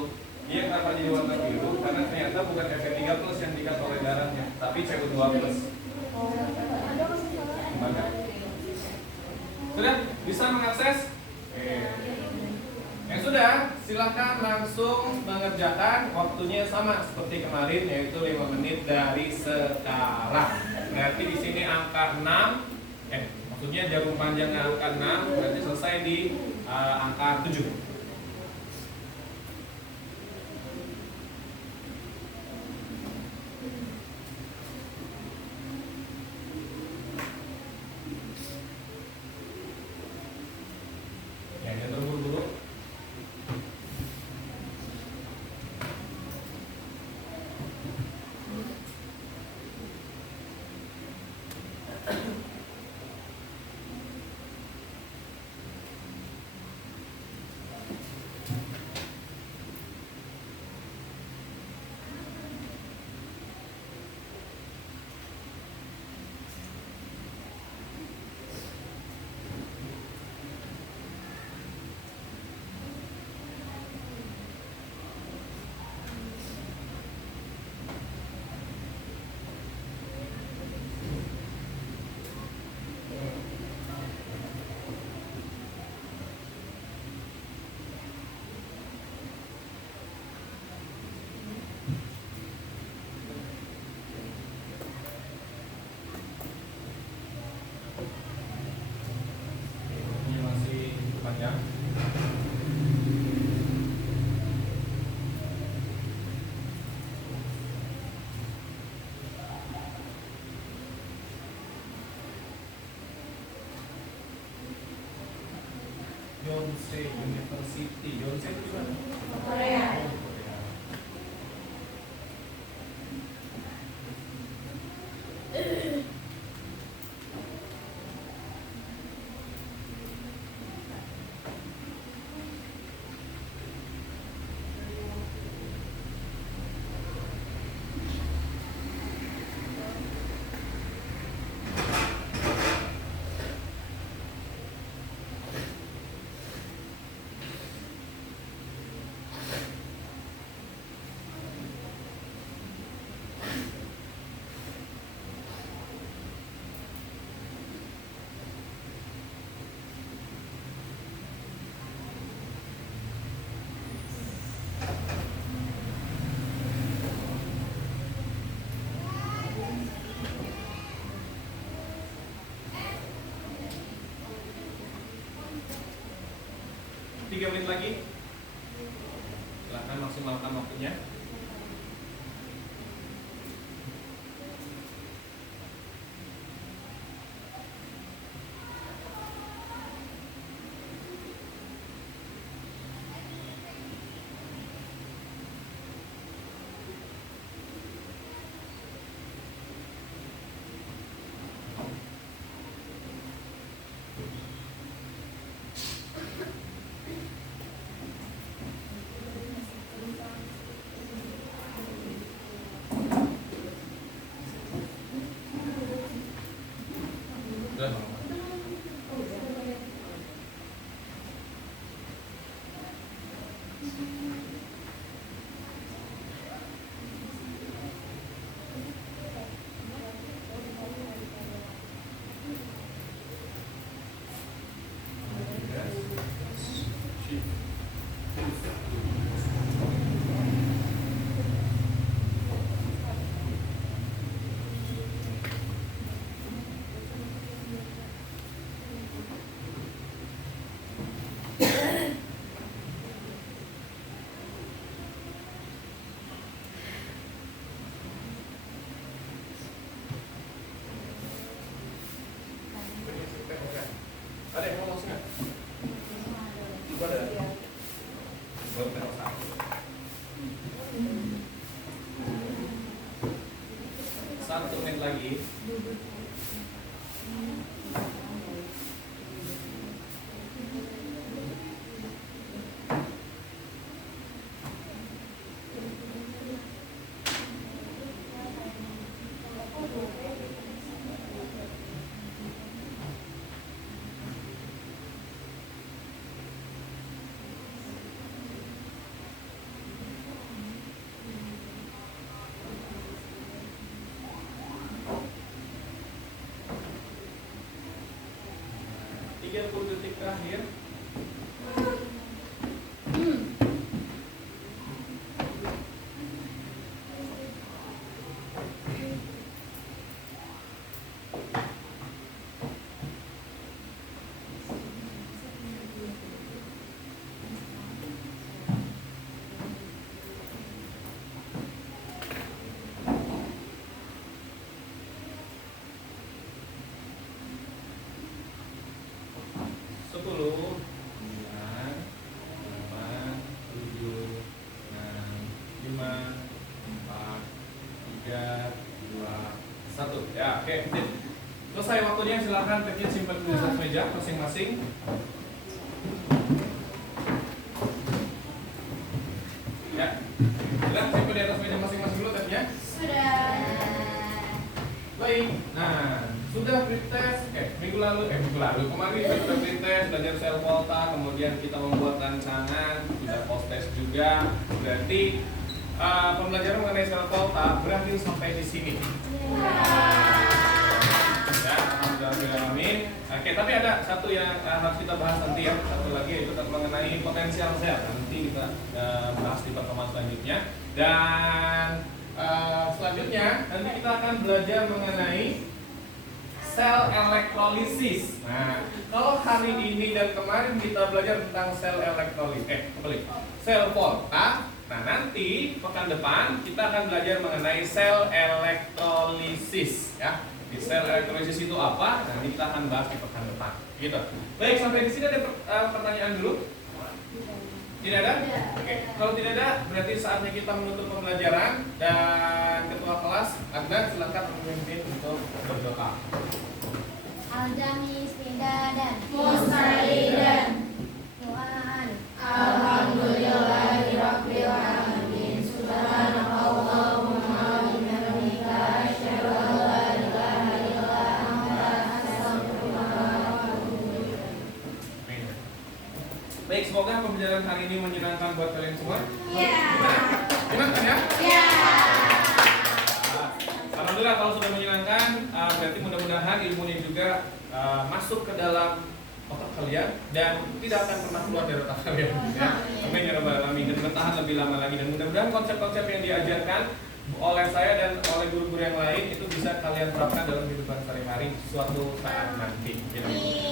dia kenapa jadi warna biru? Karena ternyata bukan Fe3+ yang dikat oleh darahnya, tapi CO2+. Gimana? Sudah bisa mengakses? Oke. Yang sudah, silakan langsung mengerjakan. Waktunya sama seperti kemarin, yaitu 5 menit dari sekarang. Berarti di sini angka 6, maksudnya jarum panjangnya angka 6, berarti selesai di angka 7. Yang terburu-buru. Ini masih panjang. Yonsei University. Yonsei itu di mana? Korea. Oh, Korea. Tiga menit lagi. Silahkan maksimalkan waktunya. Udah. Ada yang mau masuk nggak? Coba ada. Belum tahu satu. 1 menit lagi. Tiga puluh detik terakhir. Sepuluh, 9, 8, 7, 6, 5, 4, 3, 2, 1. Ya, oke. Selesai waktunya, silakan Tevin simpan di atas meja masing-masing. Ya, sudah simpan di atas meja masing-masing dulu Tevin ya. Sudah. Baik, nah sudah pretest, minggu lalu kemarin kita sudah pretest, belajar sel volta, kemudian kita membuat rancangan, sudah post test juga. Berarti pembelajaran mengenai sel volta berakhir sampai di sini. Ya, alhamdulillah, amin. Oke, tapi ada satu yang harus kita bahas nanti ya, satu lagi yaitu mengenai potensial sel. Nanti kita bahas di pertemuan selanjutnya. Dan selanjutnya nanti kita akan belajar mengenai sel elektrolisis. Nah, kalau hari ini dan kemarin kita belajar tentang sel elektrolisis, sel volta. Nah, nanti pekan depan kita akan belajar mengenai sel elektrolisis ya. Di sel elektrolisis itu apa? Nanti kita akan bahas di pekan depan. Gitu. Baik, sampai di sini ada pertanyaan dulu? Tidak ada? Oke. Kalau tidak ada, berarti saatnya kita menutup pembelajaran dan ketua kelas Adnan silakan memimpin untuk berdoa. Al-Jami dan Mustaidan. doaan. Alhamdulillahirabbil alamin. Subhanakallahumma wa bihamdika asyhadu an la ilaha illa anta astaghfiruka wa atubu ilaik. Amin. Baik, semoga pembelajaran hari ini menyenangkan buat kalian semua. Iya. Menyenangkan ya? Ya. Alhamdulillah kalau sudah menyenangkan, berarti mudah-mudahan ilmunya juga masuk ke dalam otak kalian dan tidak akan pernah keluar dari otak kalian. Ya. Amin ya rabbal alamin, dan bertahan lebih lama lagi, dan mudah-mudahan konsep-konsep yang diajarkan oleh saya dan oleh guru-guru yang lain itu bisa kalian terapkan dalam kehidupan sehari-hari suatu saat nanti. Gitu.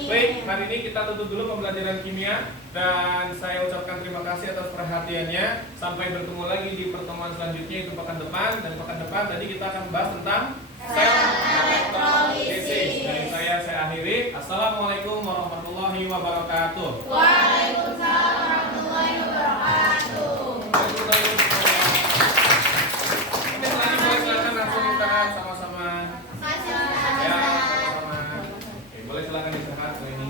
Baik, hari ini kita tutup dulu pembelajaran kimia dan saya ucapkan terima kasih atas perhatiannya. Sampai bertemu lagi di pertemuan selanjutnya itu pekan depan, dan pekan depan tadi kita akan bahas tentang sel elektrolisis. Dari saya akhiri. Assalamualaikum warahmatullahi wabarakatuh. Waalaikumsalam warahmatullahi wabarakatuh. Silakan langsung istirahat sama-sama. Ya, sama-sama. Oke, boleh silakan istirahat ini.